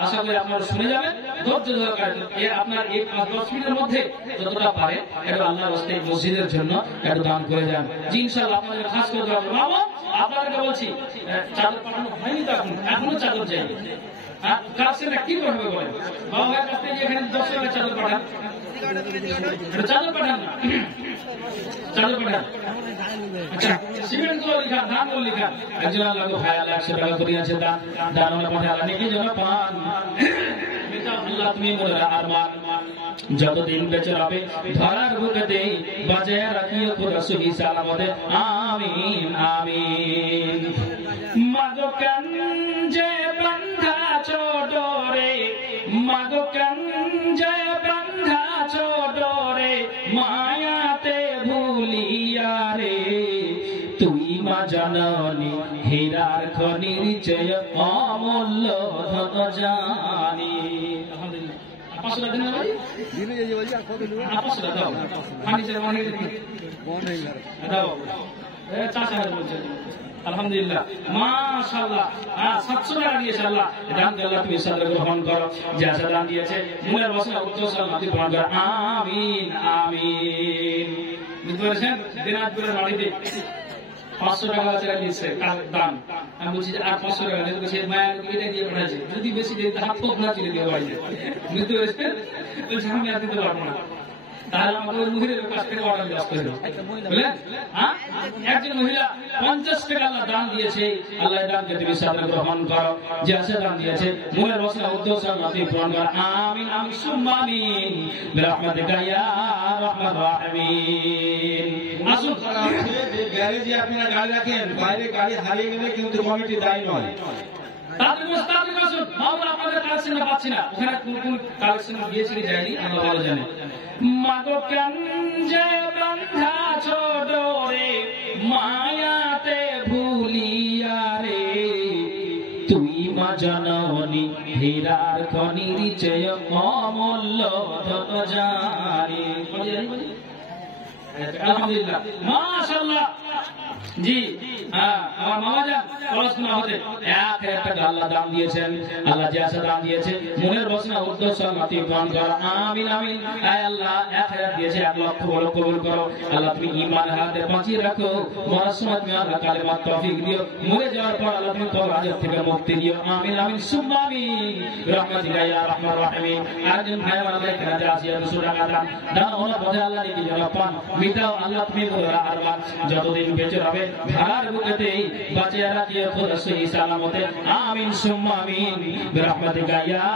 আশা করি আপনারা শুনে যাবেন, ধৈর্য ধরে আপনার এই 5-10 মিনিটের মধ্যে যতটা পারে এটা আল্লাহর রাস্তায় মসজিদের জন্য একটু দান করে যান। জি ইনশাআল্লাহ আপনাদের খাস করে দেওয়া বাবা আপনাদেরকে বলছি, চাদর পাঠানো হয়নি তো এখনো চাদর চাই। কাজটা কি করবে বলেন? বাবা ভাইয়ের কাছ থেকে এখানে 10 টাকা চাদর পাঠান, চাদর পাঠান না, চাদর পাঠান। আচ্ছা সিমেন্ট গুলো লিখা, ধান গুলো লিখা। একজন আল্লাহ ভাই আল্লাহ 100 টাকা করিয়াছে দান, দান ওনার পথে আল্লাহ নিয়ে যেন পান আল্লাহ তুমি মোর আরমান যতদিন বেঁচে রবে ধরার বুকেতে বাজায়া রাখিও তোরা সহি সালামতে। আমিন আমিন। মাগো কঞ্জে বন্ধা ছোডরে, মাগো কঞ্জে বন্ধা ছোডরে, মায়াতে ভুলিয়া রে তুই মা জননী হীরার খনির চেয়ে অমূল্য ধন জানি। আলহামদুলিল্লাহ 500 টাকা দিন ভাই দিনে এই বলি আর কত দিন 500 টাকা দাও পানি চলে মানে কোন নেই দাও এ 4000 বলছে। আলহামদুলিল্লাহ মাশাআল্লাহ 700 টাকা দিয়েছে আল্লাহ, দান আল্লাহ তুমি সাদা গ্রহণ করো, যে আশা দান দিয়েছে মনের বাসনা উদ্দেশ্য আল্লাহ তুমি পূরণ করো। আমিন আমিন। বুঝতে পেরেছেন? দিনাজপুরের বাড়িতে 500 টাকা চাই দিয়েছে দান, আমি বলছি যে আর 500 টাকা দেবো, সে মায়ের এটা দিয়ে পাঠাচ্ছে, যদি বেশি দিয়ে হাত ফোক না চিনে দিয়ে বাড়িতে। বুঝতে পেরেছেন? বলছে আমি আর দিতে পারবো না, তাহলে আমাকে ওই মহিলার কাছ থেকে অর্ডার ব্যস্ত হলো বুঝলেন। একজন মহিলা 50 টাকা আল্লাহ দান দিয়েছে, আল্লাহ দানকে তুমি সাদা গ্রহণ করো, যে আছে দান দিয়েছে মনের বাসনা উদ্দেশ্য আল্লাহ তুমি পূরণ করো। আমিন আমিন সুম্মা আমিন বিরহমাতিকা ইয়া আরহামার রাহিমিন। আসুন যে গ্যারেজে আপনারা গাড়ি রাখেন, বাইরে গাড়ি হারিয়ে গেলে কিন্তু কমিটি দায়ী নয়। আপনাদের কালেকশন পাচ্ছি না, ওখানে কোন কালেকশন দিয়েছে কি যায়নি আমরা ভালো জানি। মাগো কঞ্জে বন্ধা ছোডরে, মায়াতে ভুলিয়া রে তুই মা জননী হীরার খনির চেয়ে অমূল্য ধন জানি। আলহামদুলিল্লাহ মাশাআল্লাহ জি হ্যাঁ আমার মামা যান পড়াশোনা হতে 1000 টাকা আল্লাহ দান দিয়েছেন, আল্লাহ যে আশা দান দিয়েছে মনের বাসনা উদ্দেশ্য মাতি পূরণ করো, আমিন আমিন। আয় আল্লাহ 1000 দিয়েছে 1 লক্ষ বড় কবুল করো আল্লাহ, তুমি ঈমান হাতে বাঁচিয়ে রাখো, মরার সময় তুমি আল্লাহ কালেমার তৌফিক দিও, মরে যাওয়ার পর আল্লাহ তুমি কবর আযাব থেকে মুক্তি দিও, আমিন আমিন সুম্মা আমিন বিরহমাতিকা ইয়া রাহমার রাহিম। আরেকজন ভাই আমাদের এখানে আছে 200 টাকা দান ওনা বলে আল্লাহ নিকি যারা পান মিটাও আল্লাহ তুমি বলা আরমান যতদিন বেঁচে হবে ভাড়ার বুকেতে বাঁচিয়ে রাখিয়ে খোদা সহি সালামতে, আমিন সুম্মা আমিন বিরহমাতিকা ইয়া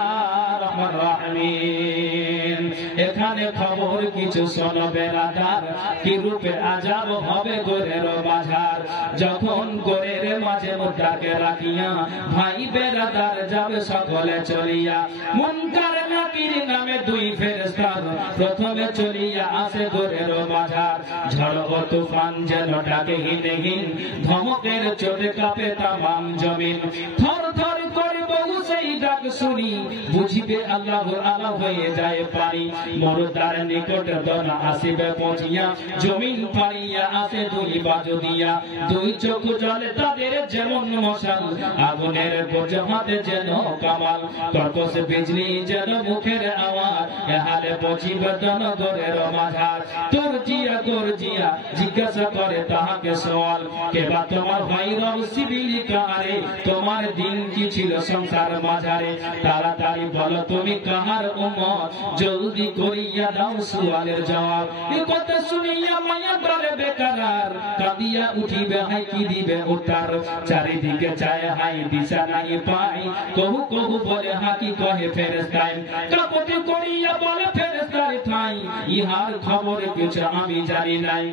রাহমার রাহিম। এখানে খবর কিছু শোনো বেরাদার, কি রূপে আযাব হবে গোরের বাজার, যখন গোরের মাঝে মুদ্রাকে রাখিয়া ভাই বেরাদার যাবে সকলে চলিয়া, মুনকার নাকির নামে 2 ফেরেশতার প্রথমে চলিয়া আসে গোরের বাজার, ঝড় ও তুফান যেন ডাকে হিনেহীন, ধমকের চোটে কাঁপে তামাম জমিন, থর থর করে বহু সেই ডাক শুনি, বুঝিবে আল্লাহর আলা হয়ে যায় পানি, মরদার নিকট দনা আসিবে পৌঁছিয়া, জমিন পাড়িয়া আসে 2 বাজু দিয়া, 2 চোখ জলে তাদের যেমন মশাল, আগুনের বোঝ হাতে যেন কামাল, কর্কশ বিজলি যেন মুখের আওয়াজ, এহালে পৌঁছিবে দন গোরের মাঝার, তোর জিয়া জিজ্ঞাসা করে তাহাকে সওয়াল, কে বা তোমার ভাই রব সিবিলি কারে, তোমার দিন কি ছিল সংসার মাঝারে, তাড়াতাড়ি বলো তুমি কাহার উম্মত, জলদি করিয়া দাও সুয়ালের জবাব, এ কথা শুনিয়া মায়া ধরে বেকারার, কাঁদিয়া উঠিবে হাই কি দিবে উত্তর, চারিদিকে চায় হাই দিশা নাই পাই, কহু কহু বলে হাকি কহে ফেরেশতায়, কাপতি করিয়া বলে ফেরেশতার ঠাই, ইহার খবর কিছু আমি জানি নাই,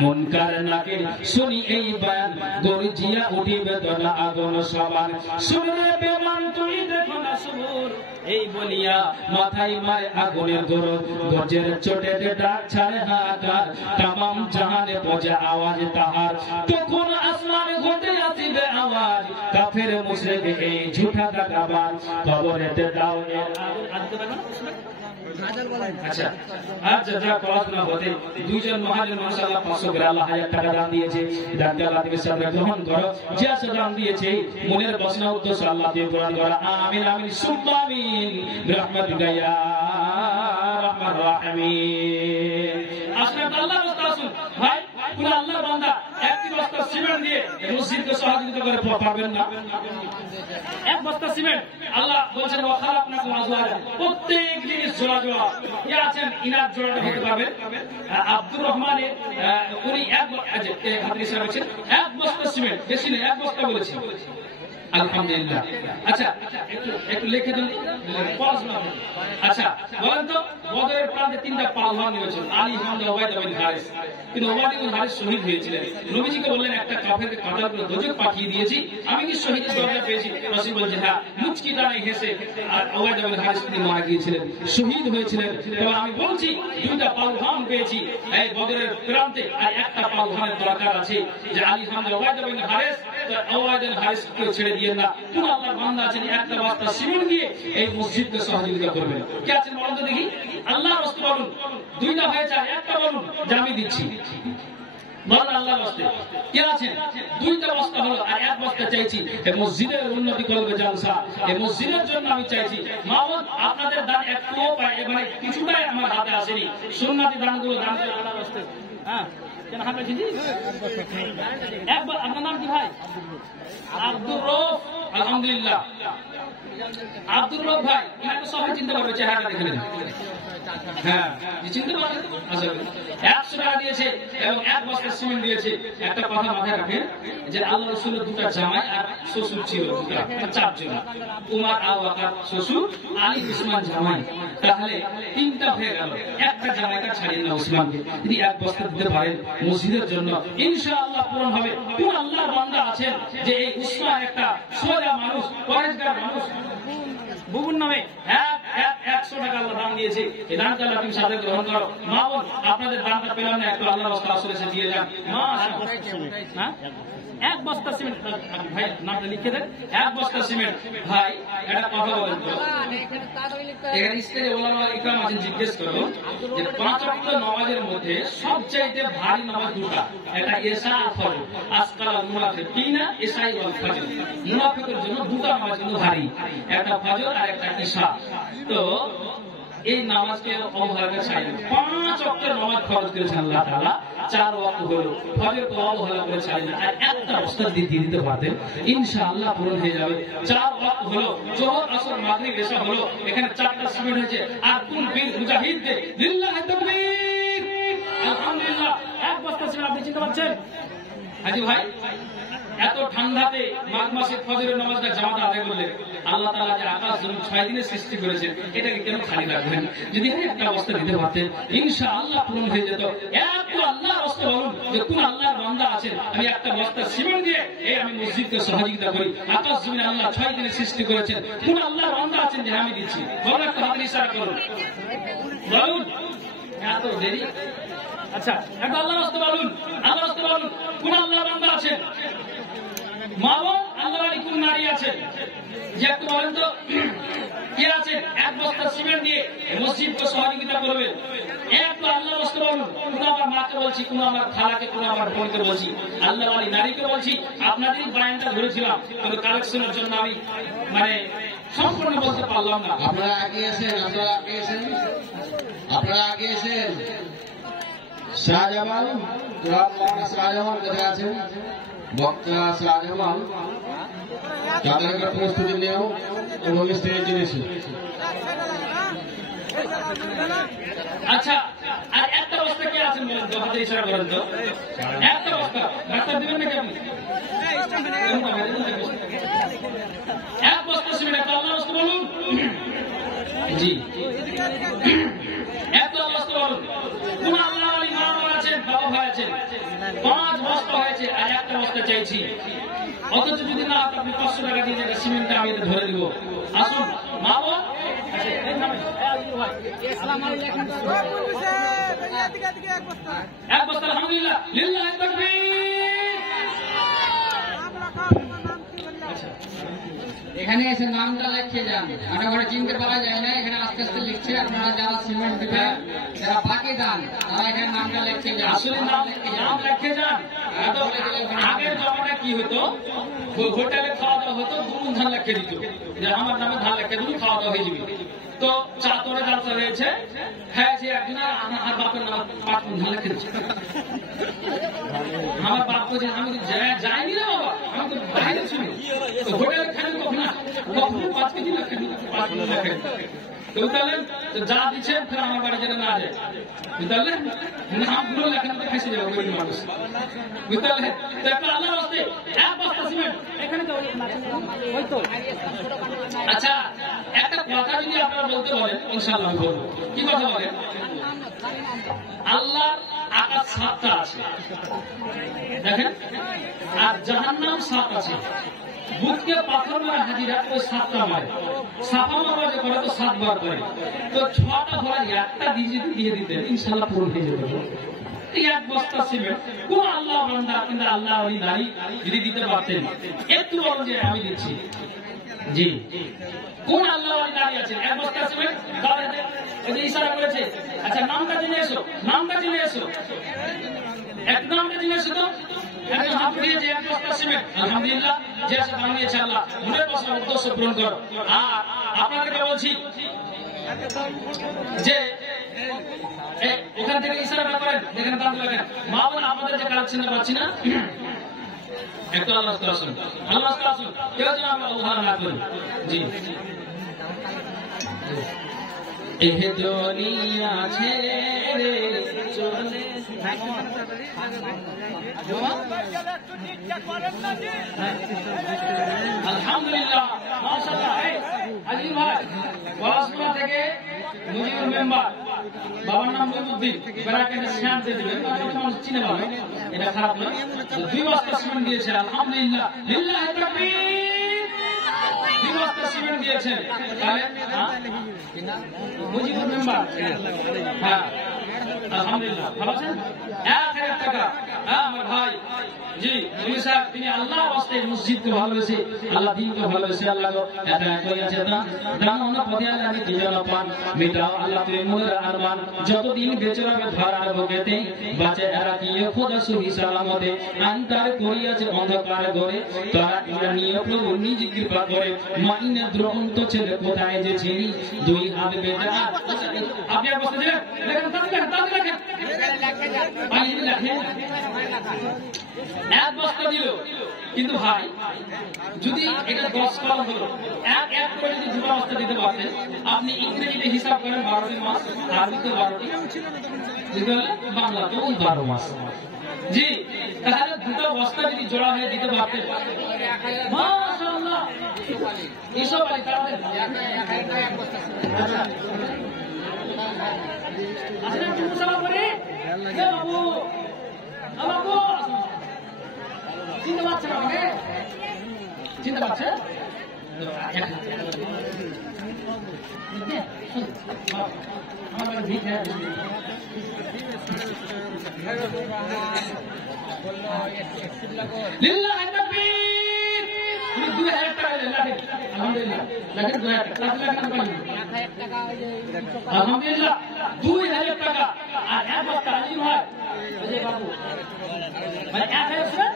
মুনকার নাকির শুনি এই বয়ান, গর্জিয়া উঠিবে দলা আগুন সমান, শুনলে বেমান তুই দেখো না সুর, এই বলিয়া মাথায় মারে আগুনের গরজ, গর্জের চোটে ডাক ছাড়ে হাহাকার, তামাম জাহানে বোঝে আওয়াজ তাহার, তখন আসমানে ঘটে আসিবে আওয়াজ, কাফের মুশরিক এই ঝুঠা দাগাবাজ, কবরেতে দাও এর আচ্ছা আচ্ছা যা পড়াশোনা হতে 2 জন মহাজন মাশাআল্লাহ 500 করে আল্লাহ 1000 টাকা দান দিয়েছে, দানকে আল্লাহ থেকে সাদা গ্রহণ করো, যে আশা দান দিয়েছে মনের বাসনা উদ্দেশ্য আল্লাহ দিয়ে পূরণ করো, আমিন আমিন সুম্মা আমিন বিরহমাতিকা ইয়া রাহমার রাহিম। আসলে আল্লাহর রাসূল ভাই কোন আল্লাহর বান্দা 1 বস্তা সিমেন্ট দিয়ে মসজিদকে সহযোগিতা করে পারবেন না, 1 বস্তা সিমেন্ট আল্লাহ বলেছেন ওয়া খালাকনাকুম আজওয়াজা, প্রত্যেক জিনিস জোড়া জোড়া কে আছেন ইনার জোড়াটা হতে পারবে, আব্দুর রহমানের উনি 1 হাদিসে বলেছেন 1 বস্তা সিমেন্ট, বেশি না 1 বস্তা বলেছেন, আলহামদুলিল্লাহ। আচ্ছা একটু লিখে দিন পড়াশোনা। আচ্ছা বলেন তো বদরের প্রান্তে 3টা পাহলওয়ান নিয়েছিল, আলী, হামজা, ওবায়দা বিন হারিস, কিন্তু ওবায়দা বিন হারিস শহীদ হয়েছিলেন, নবীজিকে বললেন একটা কাফেরকে কাঁটার করে দোজখ পাঠিয়ে দিয়েছি, আমি কি শহীদের দরজা পেয়েছি, রাসূল বলেছেন হ্যাঁ, মুচকি দাঁড়াই হেসে, আর ওবায়দা বিন হারিস তিনি মারা গিয়েছিলেন, শহীদ হয়েছিলেন, তবে আমি বলছি 2টা পাহলওয়ান পেয়েছি এই বদরের প্রান্তে, আর একটা পাহলওয়ানের দরকার আছে, যে আলী, হামজা, ওবায়দা বিন হারিস, ওবায়দা বিন হারিস কে ছেড়ে দিয়ে না, কোন আল্লাহর বান্দা আছেন 1টা বস্তা সিমেন্ট দিয়ে এই মসজিদকে সহযোগিতা করবেন, কে আছেন বলুন তো দেখি, আল্লাহর রাস্তে বলুন, 2টা হয়েছে আর 1টা বলুন যে আমি দিচ্ছি, বলেন আল্লাহর রাস্তে কে আছেন, 2টা বস্তা হলো আর 1 বস্তা চাইছি, এই মসজিদের উন্নতি করবে জালসা, এই মসজিদের জন্য আমি চাইছি, মাহমুদ আপনাদের দান একটুও পাই মানে কিছুটাই আমার হাতে আসেনি, সুন্নতি দানগুলো দান করে আল্লাহর রাস্তে, হ্যাঁ কেন হাতে ছিজি একবার, আপনার নাম কি ভাই? আব্দুর রউফ, আলহামদুলিল্লাহ আব্দুর রউফ ভাই, ইনাকে সবাই চিনতে পারবে, চেহারাটা দেখে নেন, হ্যাঁ চিনতে পারবেন, 100 টাকা দিয়েছে এবং 1 বস্তা সিমেন্ট দিয়েছে। একটা কথা মাথায় রাখেন যে আল্লাহ রাসূলের 2টা জামাই আর শ্বশুর ছিল, 4 জন, উমর, আবু বকর শ্বশুর, আলী, উসমান জামাই, তাহলে 3টা হয়ে গেল, একটা জামাইটা ছাড়িয়ে না উসমানকে, যদি 1 বস্তা দিতে পারেন মসজিদের জন্য ইনশাআল্লাহ পূরণ হবে। কোন আল্লাহর বান্দা আছেন যে এই উসমান একটা সোজা মানুষ, পরেশগার মানুষ, বুবুর নামে এক 100 টাকা আল্লাহ দান দিয়েছে, এই দানটা আল্লাহ তুমি সাথে গ্রহণ করো। মা বোন আপনাদের দানটা পেলাম না, একটু আল্লাহর রাস্তায় আসলে এসে দিয়ে যান। হ্যাঁ 1 বস্তা সিমেন্ট ভাই নামটা লিখে দেন। 1 বস্তা সিমেন্ট ভাই একটা কথা বলেন তো, এখানে স্টেজে ওলামা ইকরাম আছেন, জিজ্ঞেস করো যে 5 ওয়াক্ত নামাজের মধ্যে সবচাইতে ভারী নামাজ দুটা, একটা ইশা আর ফজর। আসকাল মুনাফিকিনা ইশা ওয়াল ফজর, মুনাফিকের জন্য দুটো নামাজ কিন্তু ভারী, একটা ফজর আর একটা ইশা। তো এই নামাজকে অবহেলা ছাড়েন। 5 ওয়াক্তের নামাজ ফরজ করেছেন আল্লাহ তাআলা, 4 ওয়াক্ত হলো, ফজরকে অবহেলা করে ছাড়েন না। আর একটা অবস্থা দিয়ে দিতে পারতেন, ইনশাআল্লাহ পূরণ হয়ে যাবে। 4 ওয়াক্ত হলো, যোহর আসর মাগরিব এশা হলো, এখানে 4টা সিমেন্ট হয়েছে। আর কোন বীর মুজাহিদকে লিল্লাহি তাকবীর, আলহামদুলিল্লাহ 1 বস্তা সিমেন্ট। আপনি চিন্তা পাচ্ছেন হাজি ভাই, এত ঠান্ডাতে মাঘ মাসে ফজরের নামাজটা জামাতে আদায় করলেন। আল্লাহ তাআলা যে আকাশ জমিন 6 দিনে সৃষ্টি করেছেন, এটাকে কেন খালি রাখবেন? যদি একটা অবস্থা দিতে পারতেন ইনশাআল্লাহ পূরণ হয়ে যেত। একটু আল্লাহর রাস্তায় বলুন যে কোন আল্লাহর বান্দা আছেন, আমি একটা বস্তা সিমেন্ট দিয়ে আমি মসজিদকে সহযোগিতা করি। আকাশ জমিন আল্লাহ 6 দিনে সৃষ্টি করেছেন, কোন আল্লাহর বান্দা আছেন যে আমি দিচ্ছি? বলুন, একটা হাত ইশারা করুন, বলুন। এত দেরি? আচ্ছা, একটা আল্লাহর রাস্তায় বলুন, আল্লাহর রাস্তায় বলুন কোন আল্লাহর বান্দা আছেন? মা বোন আল্লাহ কোন নারী আছেন যে একটু বলেন তো কে আছেন 1 বস্তা সিমেন্ট দিয়ে মসজিদকে সহযোগিতা করবেন? একটু আল্লাহ রাস্তা বলুন। কোন আমার মাকে বলছি, কোন আমার খালাকে, কোন আমার বোনকে বলছি, আল্লাহ আলী নারীকে বলছি। আপনাদের বায়ানটা ধরেছিলাম, কিন্তু কালেকশনের জন্য আমি মানে সম্পূর্ণ বলতে পারলাম না। আপনারা আগে এসেন, আপনারা আগে এসেন। শাহজামাল, শাহজামাল কোথায় আছেন? বক্তা শাহজামাল, তাদের প্রস্তুতি নেও এবং স্টেজে এসে। আচ্ছা, আর একটা অবস্থা কে আছেন বলেন তো, হাতে ইশারা করেন তো। একটা অবস্থা ডাক্তার দিবেন নাকি আপনি? 1 বস্তা সিমেন্ট, একটা আল্লাহর রাস্তা বলুন। জি, একটা আল্লাহর রাস্তা বলুন। কোন আল্লাহ আলী মা আছেন, বাবা ভাই আছেন? 5 বস্তা হয়েছে আর একটা বস্তা চাইছি। অথচ যদি না আপনি 500 টাকা দিয়ে দেন, সিমেন্টটা আমি ধরে দিব। আসুন মা বোন, এক বস্তা আলহামদুলিল্লাহ, লিল্লাহি তাকবীর। এখানে এসে নামটা লিখে যান, মানে ঘরে চিনতে পারা যায় না। এখানে আস্তে আস্তে লিখছে, আপনারা যারা সিমেন্ট দিবেন, যারা বাকি দান, তারা এখানে নামটা লিখে যান। আসলে নাম লিখে যান। আগের জমানায় কি হতো, হোটেলে খাওয়া দাওয়া হতো, দুধ ধান লিখে দিত যে আমার নামে ধান লিখে দিল, খাওয়া দাওয়া হয়ে যাবে। তো চাতরে জালসা হয়েছে, হ্যাঁ যে একদিন আমার বাপের নাম 5 ধান লিখে দিচ্ছে। আমার বাপ বলছে আমি যাইনি রে বাবা, আমি তো বাইরে ছিল, হোটেলে খালি কখনো 5 কেজি লিখে দিল, 5 কিলো লিখে দিল। বুঝলেন, যা দিচ্ছে ফের আমার বাড়ি যেন না যায়। বুঝলেন, নামগুলো লেখার মধ্যে ফেসে যাবে ওই মানুষ। বুঝলেন, তো একটা আল্লাহর রাস্তে 1 বস্তা সিমেন্ট এখানে তো ওই তো। আচ্ছা, একটা কথা যদি আপনারা বলতে বলেন, ইনশাআল্লাহ আমি বলবো। কি কথা বলেন? আল্লাহ আকাশ 7টা আছে দেখেন, আর জাহান্নাম 7 আছে। বুককে পাথর মারা হাজিরা ওই 7টা মারে, সাফা মারা যে করে তো 7 বার করে। তো 6টা হয়, একটা দিয়ে দিতেন ইনশাআল্লাহ পূরণ হয়ে যেত। 1 বস্তা সিমেন্ট কোন আল্লাহ বান্দা কিংবা আল্লাহ ওই নারী যদি দিতে পারতেন, একটু বলেন যে আমি দিচ্ছি। জি, কোন আল্লাহ ওই নারী আছেন 1 বস্তা সিমেন্ট ওই যে ইশারা করেছে। আচ্ছা, নামটা জেনে এসো, নামটা জেনে এসো, এক নামটা জেনে এসো তো। একটা হাত দিয়ে যে 1 বস্তা সিমেন্ট আলহামদুলিল্লাহ যে আছে বানিয়েছে আল্লাহ, মনের পাশে উদ্দেশ্য পূরণ করো। আর আপনাদেরকে বলছি যে ওখান থেকে ইশারা করেন, যেখানে দাম লাগেন। মা বোন আপনাদের যে কালেকশনটা পাচ্ছি না, একটু আল্লাহ আসুন, আল্লাহ আসুন, কেউ যেন আমরা অবহেলা না করি। জি, এহ দুনিয়া ছেড়ে চলে আলহামদুলিল্লাহ, মাশাআল্লাহ। আজিম ভাই পড়াশোনা থেকে মুজিবুর মেম্বার, বাবার নাম মইনুদ্দিন, ব্রাকেটে শ্যাম দিয়ে দিবেন, মানুষ চিনে পাবে, এটা খারাপ নয়। 2 বস্তা সিমেন্ট দিয়েছে আলহামদুলিল্লাহ, লিল্লাহি তাকবীর। বস্তা সিমেন্ট দিয়েছেন, তাহলে মুজিবুর মেম্বার, হ্যাঁ আলহামদুলিল্লাহ ভালো আছেন। 1000 টাকা, হ্যাঁ আমার ভাই জি মুনি সাহেব, তিনি আল্লাহ রাস্তায় মসজিদকে ভালোবেসে, আল্লাহ দিনকে ভালোবেসে, আল্লাহ এটা করেছে না দাম না পদিয়া লাগে জীবন পান মিটাও আল্লাহ তুমি মোর আরমান, যতদিন বেঁচে রবে ধরার বুকেতে বাঁচে এরা কি খোদা সুহি সালামতে, আন্তার করিয়াছে অন্ধকার ঘরে, তারা ইয়া নিয়ে প্রভু নিজ কৃপা করে, মাইনে দ্রন্ত ছেলে কোথায় যে ছিনি, 2 হাত বেঁচে। আপনি আর বসে দিলেন, দেখেন তাদের দেখেন পানি দেখেন 1 বস্তা দিল, কিন্তু ভাই যদি এটা 10 কাল হলো, এক করে যদি 2 বস্তা দিতে পারতেন, আপনি ইংরেজিতে হিসাব করেন 12 মাস, আরবিতে 12টি, বাংলাতেও 12 মাস। জি তাহলে 2 বস্তা যদি জোড়া হয়ে দিতে পারতেন, মাশাআল্লাহ এসব আলী তাদের আসলে একটু মুসাফা করে বাবু বাবু চিনতে পারছে না, আমাকে চিনতে পারছে? আমার ভিড় লিল্লাহ তাকবীর। তুমি 2000 টাকা দিলেন, আলহামদুলিল্লাহ লাগেন 2000 টাকা, আলহামদুলিল্লাহ 2000 টাকা। আর 1 বস্তা রাজি হয় বাবু ভাই 1000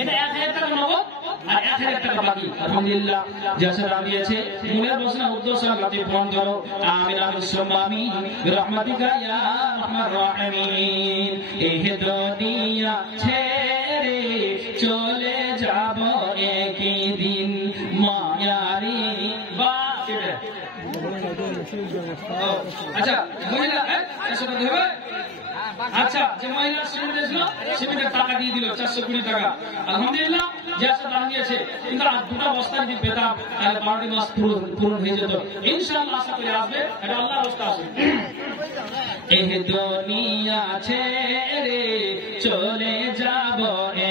এটা 1000 টাকা নগদ আর 1000 টাকা বাকি, আলহামদুলিল্লাহ যারা দিয়েছে মনের বাসনা উদ্দেশ্য লাতে পূরণ করো, আমিন আমিন রহমাতিকা ইয়া আরহামার রাহিমিন। এই দুনিয়া ছেড়ে চলে যাব একদিন, মায়ারি বাসিরে। আচ্ছা মহিলা একসাথে দেবে, আচ্ছা যে মহিলা সিমেন্ট দিয়েছিল সিমেন্টের টাকা দিয়ে দিল 420 টাকা, আলহামদুলিল্লাহ যারা দান দিয়েছে। কিন্তু আর 2 বস্তা যদি পেতাম তাহলে 12টি মাস পূরণ হয়ে যেত ইনশাআল্লাহ। আশা করি আসবে, এটা আল্লাহর রাস্তা আছে। এই দুনিয়া ছেড়ে চলে যাব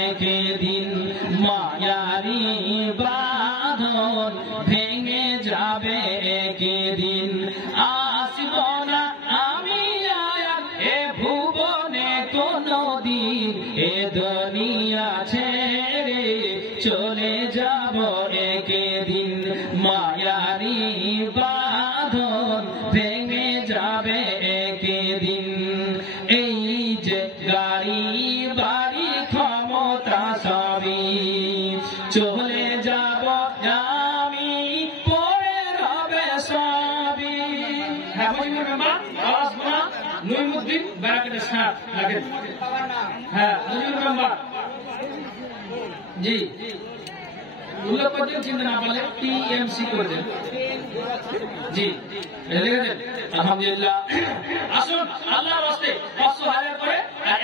একদিন, মায়ারি বাঁধন ভেঙে যাবে একদিন, আসব না আমি আর এ ভুবনে কোনদিন, এ দুনিয়া ছেড়ে চলে যাব একদিন, মায়ারি বাঁধন ভেঙে যাবে একদিন। এই যে গাড়ি বাড়ি ক্ষমতা সবই চলে যাব আমি, পরে রবে সবই। হ্যাঁ মুজিবুর মেম্বার আওয়াজ শোনা, নইমুদ্দিন ব্যারাকের সাথ লাগেন। হ্যাঁ মুজিবুর মেম্বার জি উল্লেখ করছেন, চিন্তা না পারলে টিএমসি করে দেন। জি লিখে দেন, আলহামদুলিল্লাহ। আসুন আল্লাহর রাস্তে 500,000 করে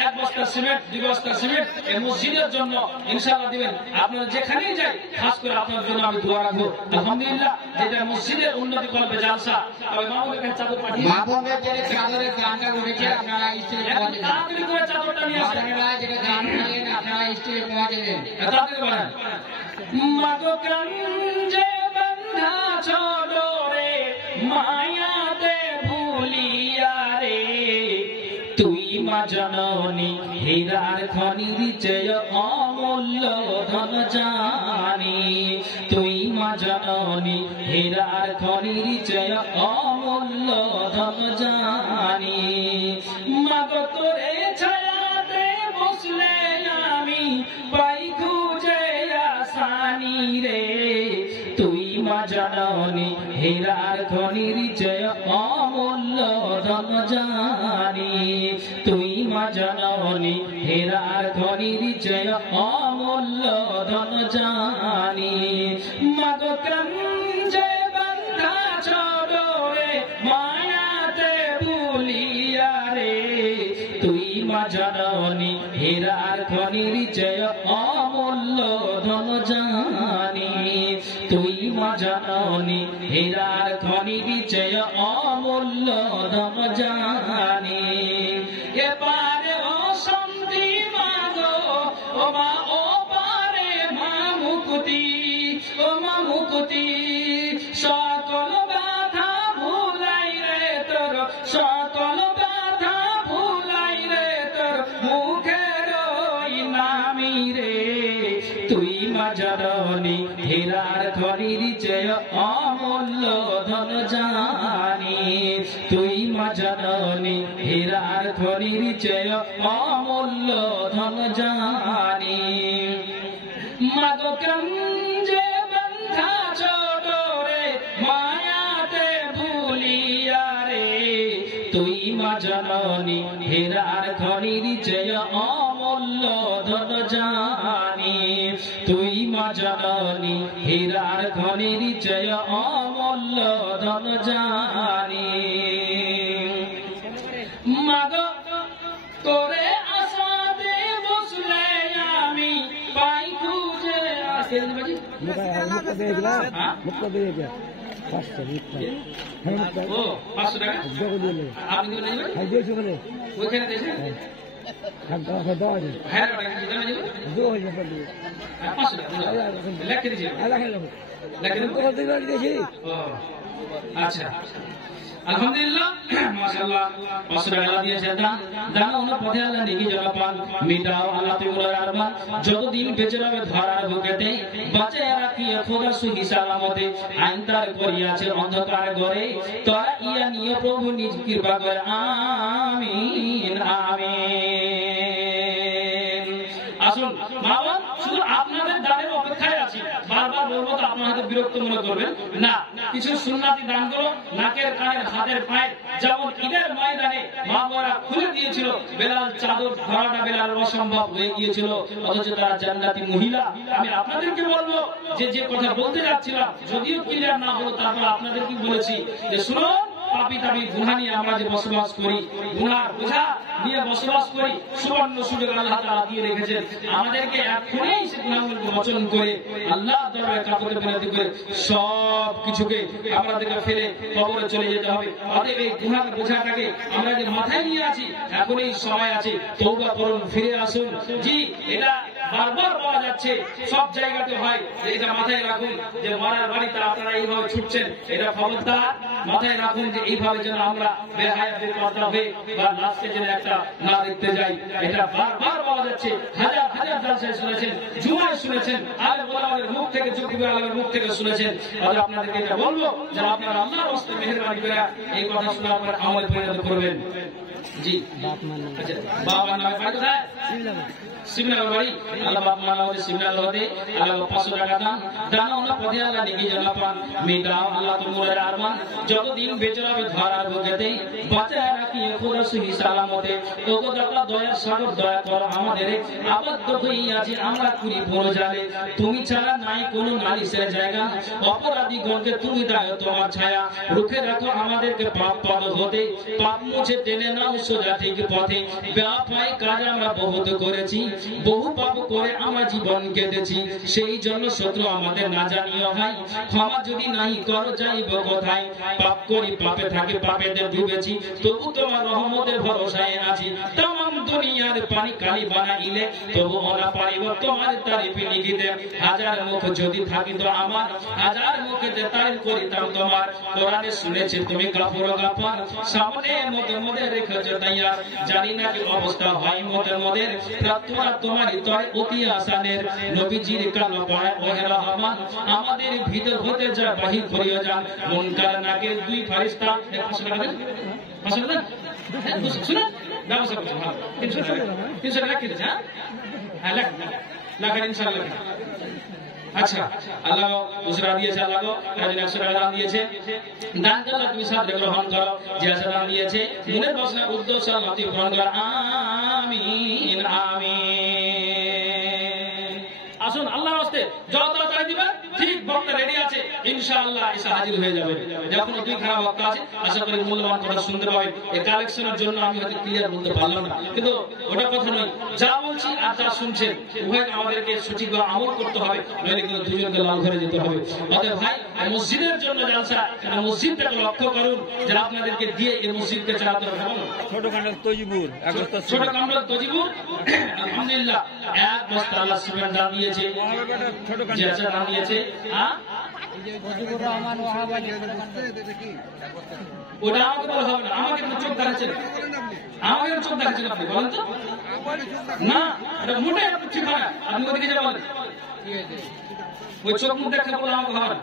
1 বস্তা সিমেন্ট 2 বস্তা সিমেন্ট এই মসজিদের জন্য ইনশাআল্লাহ দিবেন। আপনারা যেখানেই যাই খাস করে আপনার জন্য আমি দোয়া রাখবো, আলহামদুলিল্লাহ যেটা মসজিদের উন্নতি করবে জালসা। তবে মামুনের কাছে চাদর পাঠিয়ে মাহবুবের যে চাদরের দানটা উঠেছে আপনারা স্টেজে পৌঁছে দেন, তাড়াতাড়ি করে চাদরটা নিয়ে আসেন, আপনারা যেটা দান করলেন আপনারা স্টেজে পৌঁছে দেন, তাড়াতাড়ি করেন। মাগো কাঞ্জে বন্ধা ছোড়ো রে, মায়াতে ভুলিয়া রে, তুই মা জননী হীরার খনির চেয়ে অমূল্য ধন জানি, তুই মা জননী হীরার খনির চেয়ে অমূল্য ধন জানি, মাগো তোরে ছায়াতে বসলে আমি পাই খুঁজে আসানি রে, তুই মা জননী হীরার খনির চেয়ে অমূল্য ধন জানি, তুই মা জননী হীরার খনির চেয়ে অমূল্য ধন জানি, মাগো কাঞ্জে বন্ধা ছোড়ো রে, মায়াতে ভুলিয়া রে, তুই মা জননী হীরার খনির চেয়ে অমূল্য ধন জানি, তুই মা জননী হীরার খনির চেয়ে অমূল্য ধন জানি। এপারে ও শান্তি মাগো ও মা, ও পারে মা মুকুতি, ও মা মুকুতি তুই মা জননী হীরার খনির চেয়ে অমূল্য ধন জানি তুই মা জননী হীরার খনির চেয়ে অমূল্য ধন জানি মাগো কঞ্জে বন্ধা ছোট রে মায়াতে ভুলিয়া রে তুই মা জননী হীরার খনির চেয়ে অমূল্য ধন জানি তুই মা জননী হীরার খনির চেয়ে অমূল্য ধন জানি মাগো তোরে আশাতে বসলে আমি পাই খুঁজে আসেন বাজি ও 500 টাকা আপনি কি নেবেন ওইখানে দেখেন হ্যাঁ লেখে দিয়েছি আচ্ছা আলহামদুলিল্লাহ মাশাআল্লাহ 500 টাকা দিয়েছেন দানা ওনার পথে আল্লাহ নেকি জলাপান মিটাও আল্লাহ তোমার আরমান যতদিন বেঁচে রবে ধরার বুকেতে বাঁচে রাখি খোদা সুহি সালামতে আইনতার করিয়াছে অন্ধকার ঘরে তোরা ইয়া নিয়ে প্রভু নিজ কৃপা করে আমিন আমিন আসুন বাবা শুধু আপনাদের দানের অপেক্ষায় আছি বারবার বলবো তো আপনাদের বিরক্ত মনে করবেন না কিছু সুন্নাতি দান করো নাকের কানের হাতের পায়ের যেমন ঈদের ময়দানে বাবারা খুলে দিয়েছিল বেলাল চাদর ধরাটা বেলাল অসম্ভব হয়ে গিয়েছিল অথচ তারা জান্নাতি মহিলা আমি আপনাদেরকে বলবো যে কথা বলতে যাচ্ছিলাম যদিও ক্লিয়ার না হলো তারপর আপনাদেরকে বলেছি যে শুনুন পাপী তাপী গুনাহ নিয়ে আমরা যে বসবাস করি গুনাহর বোঝা নিয়ে বসবাস করি সুবর্ণ সুযোগ আল্লাহ তাআলা দিয়ে রেখেছেন আমাদেরকে এখনই সেই গুনাহগুলোকে মোচন করে আল্লাহ দরবারে কাকুতি মিনতি করে সব কিছুকে আমাদেরকে ফেলে কবরে চলে যেতে হবে অতএব এই গুনাহের বোঝাটাকে আমরা যে মাথায় নিয়ে আছি এখনই সময় আছে তওবা করুন ফিরে আসুন জি এটা বারবার বলা যাচ্ছে সব জায়গাতে হয় এটা মাথায় রাখুন যে মরার বাড়িতে আপনারা এইভাবে ছুটছেন এটা খবরদার মাথায় রাখুন যে এইভাবে যেন আমরা বেহায়া বেপরদা হয়ে বা লাস্টে যেন একটা না দেখতে যাই এটা বারবার বলা যাচ্ছে হাজার হাজার জালসায় শুনেছেন জুমায় শুনেছেন আলে ওলামাদের মুখ থেকে যুক্তিবে আলেমের মুখ থেকে শুনেছেন আর আপনাদেরকে এটা বলবো যে আপনারা আল্লাহর রাস্তায় মেহেরবানি করে এই কথা শুনে আপনারা আমলে পরিণত করবেন জি আচ্ছা বাবা নামে বাড়ি কোথায় সিমলা বাড়ি আল্লাহ বাপ মানা হতে সিমলা হতে আল্লাহ 500 টাকা দান দানা ওনা পথে আল্লাহ নেকি জলাপান মিটাও আল্লাহ তোমার আরমান যতদিন বেঁচে রবে ধরার বুকেতে বাঁচায় রাখি খোদা সুহি সালামতে ওগো দাতা দয়ার সাগর দয়া করো আমাদের আবদ্ধ হই আছে আমরা কুড়ি বড় জালে তুমি ছাড়া নাই কোনো নালিশের জায়গা অপরাধী গণকে তুমি দাও তোমার ছায়া রুখে রাখো আমাদেরকে পাপ পদ হতে পাপ মুছে টেনে নাও সোজা ঠিক পথে ব্যাপাই কাজ আমরা বহুত করেছি বহু পাপ করে আমরা জীবন কেটেছি সেই জন্য শত্রু আমাদের না জানিও ভাই ক্ষমা যদি নাই করো যাইব কোথায় পাপ করি পাপে থাকে পাপেতে ডুবেছি তবু তোমার রহমতের ভরসায় আছি तमाम দুনিয়ার পানি কালি বানাইলে তবু ওরা পারিব তোমার তারিফে লিখিতে হাজার মুখ যদি থাকি তো আমার হাজার মুখেতে তারিফ করিতাম তোমার কোরআনে শুনেছি তুমি গাফর গাফার সামনে মতে মতে রেখেছো তাইয়া জানি না কি অবস্থা হয় মতে মদের প্রার্থনা তোমারই তয় অতি আসানের নবীজির কালো পড়ায় ওহে রহমান আমাদের ভিতর হতে যা বাহির করিয়া যান মুনকার নাগের দুই ফেরেশতা 500 টাকা শুনুন ব্যবস্থা করছি 300 টাকা কি দিচ্ছে হ্যাঁ লাখ ইনশাআল্লাহ अच्छा अल्लाह दूसरा दिएছে আল্লাহ কাজে 100 টাকা দান দিয়েছে দান করলে তুমি সাথে গ্রহণ করো যে দান দিয়েছে মনের বাসনা উদ্দেশ্য আল্লাহ গ্রহণ কর আমিন আমিন আসুন আল্লাহর রাস্তায় যত তাড়াতাড়ি দিবে ঠিক বক্তা রেডি আছে ইনশাআল্লাহ এসে হাজির হয়ে যাবে যখন দুই খারাপ বক্তা আছে আশা করি মূল্যবান কথা শুনতে পাবেন এই কালেকশনের জন্য আমি হয়তো ক্লিয়ার বলতে পারলাম না কিন্তু ওটা কথা নয় যা বলছি আর যা শুনছেন উভয় আমাদেরকে সঠিকভাবে আমল করতে হবে নইলে কিন্তু দুজনকে লাল ঘরে যেতে হবে অতএব ভাই মসজিদের জন্য জালসা মসজিদটাকে লক্ষ্য করুন যে আপনাদেরকে দিয়ে এই মসজিদকে চালাতে হবে ছোট কান্ডাল তজিবুর ছোট কান্ডাল তজিবুর আলহামদুলিল্লাহ এক বস্তা আল্লাহ সিমেন্ট দান দিয়েছে ছোট যে আচ্ছা দান দিয়েছে হ্যাঁ ওটা আমাকে বলা হবে না আমাকে চোখ দেখাচ্ছেন আমাকে চোখ দেখাচ্ছেন আপনি বলেন তো না এটা মোটে ঠিক হয় না আপনি ওদিকে যা বলেন ঠিক আছে ওই চোখ মুখ দেখে বলে আমাকে হবে না।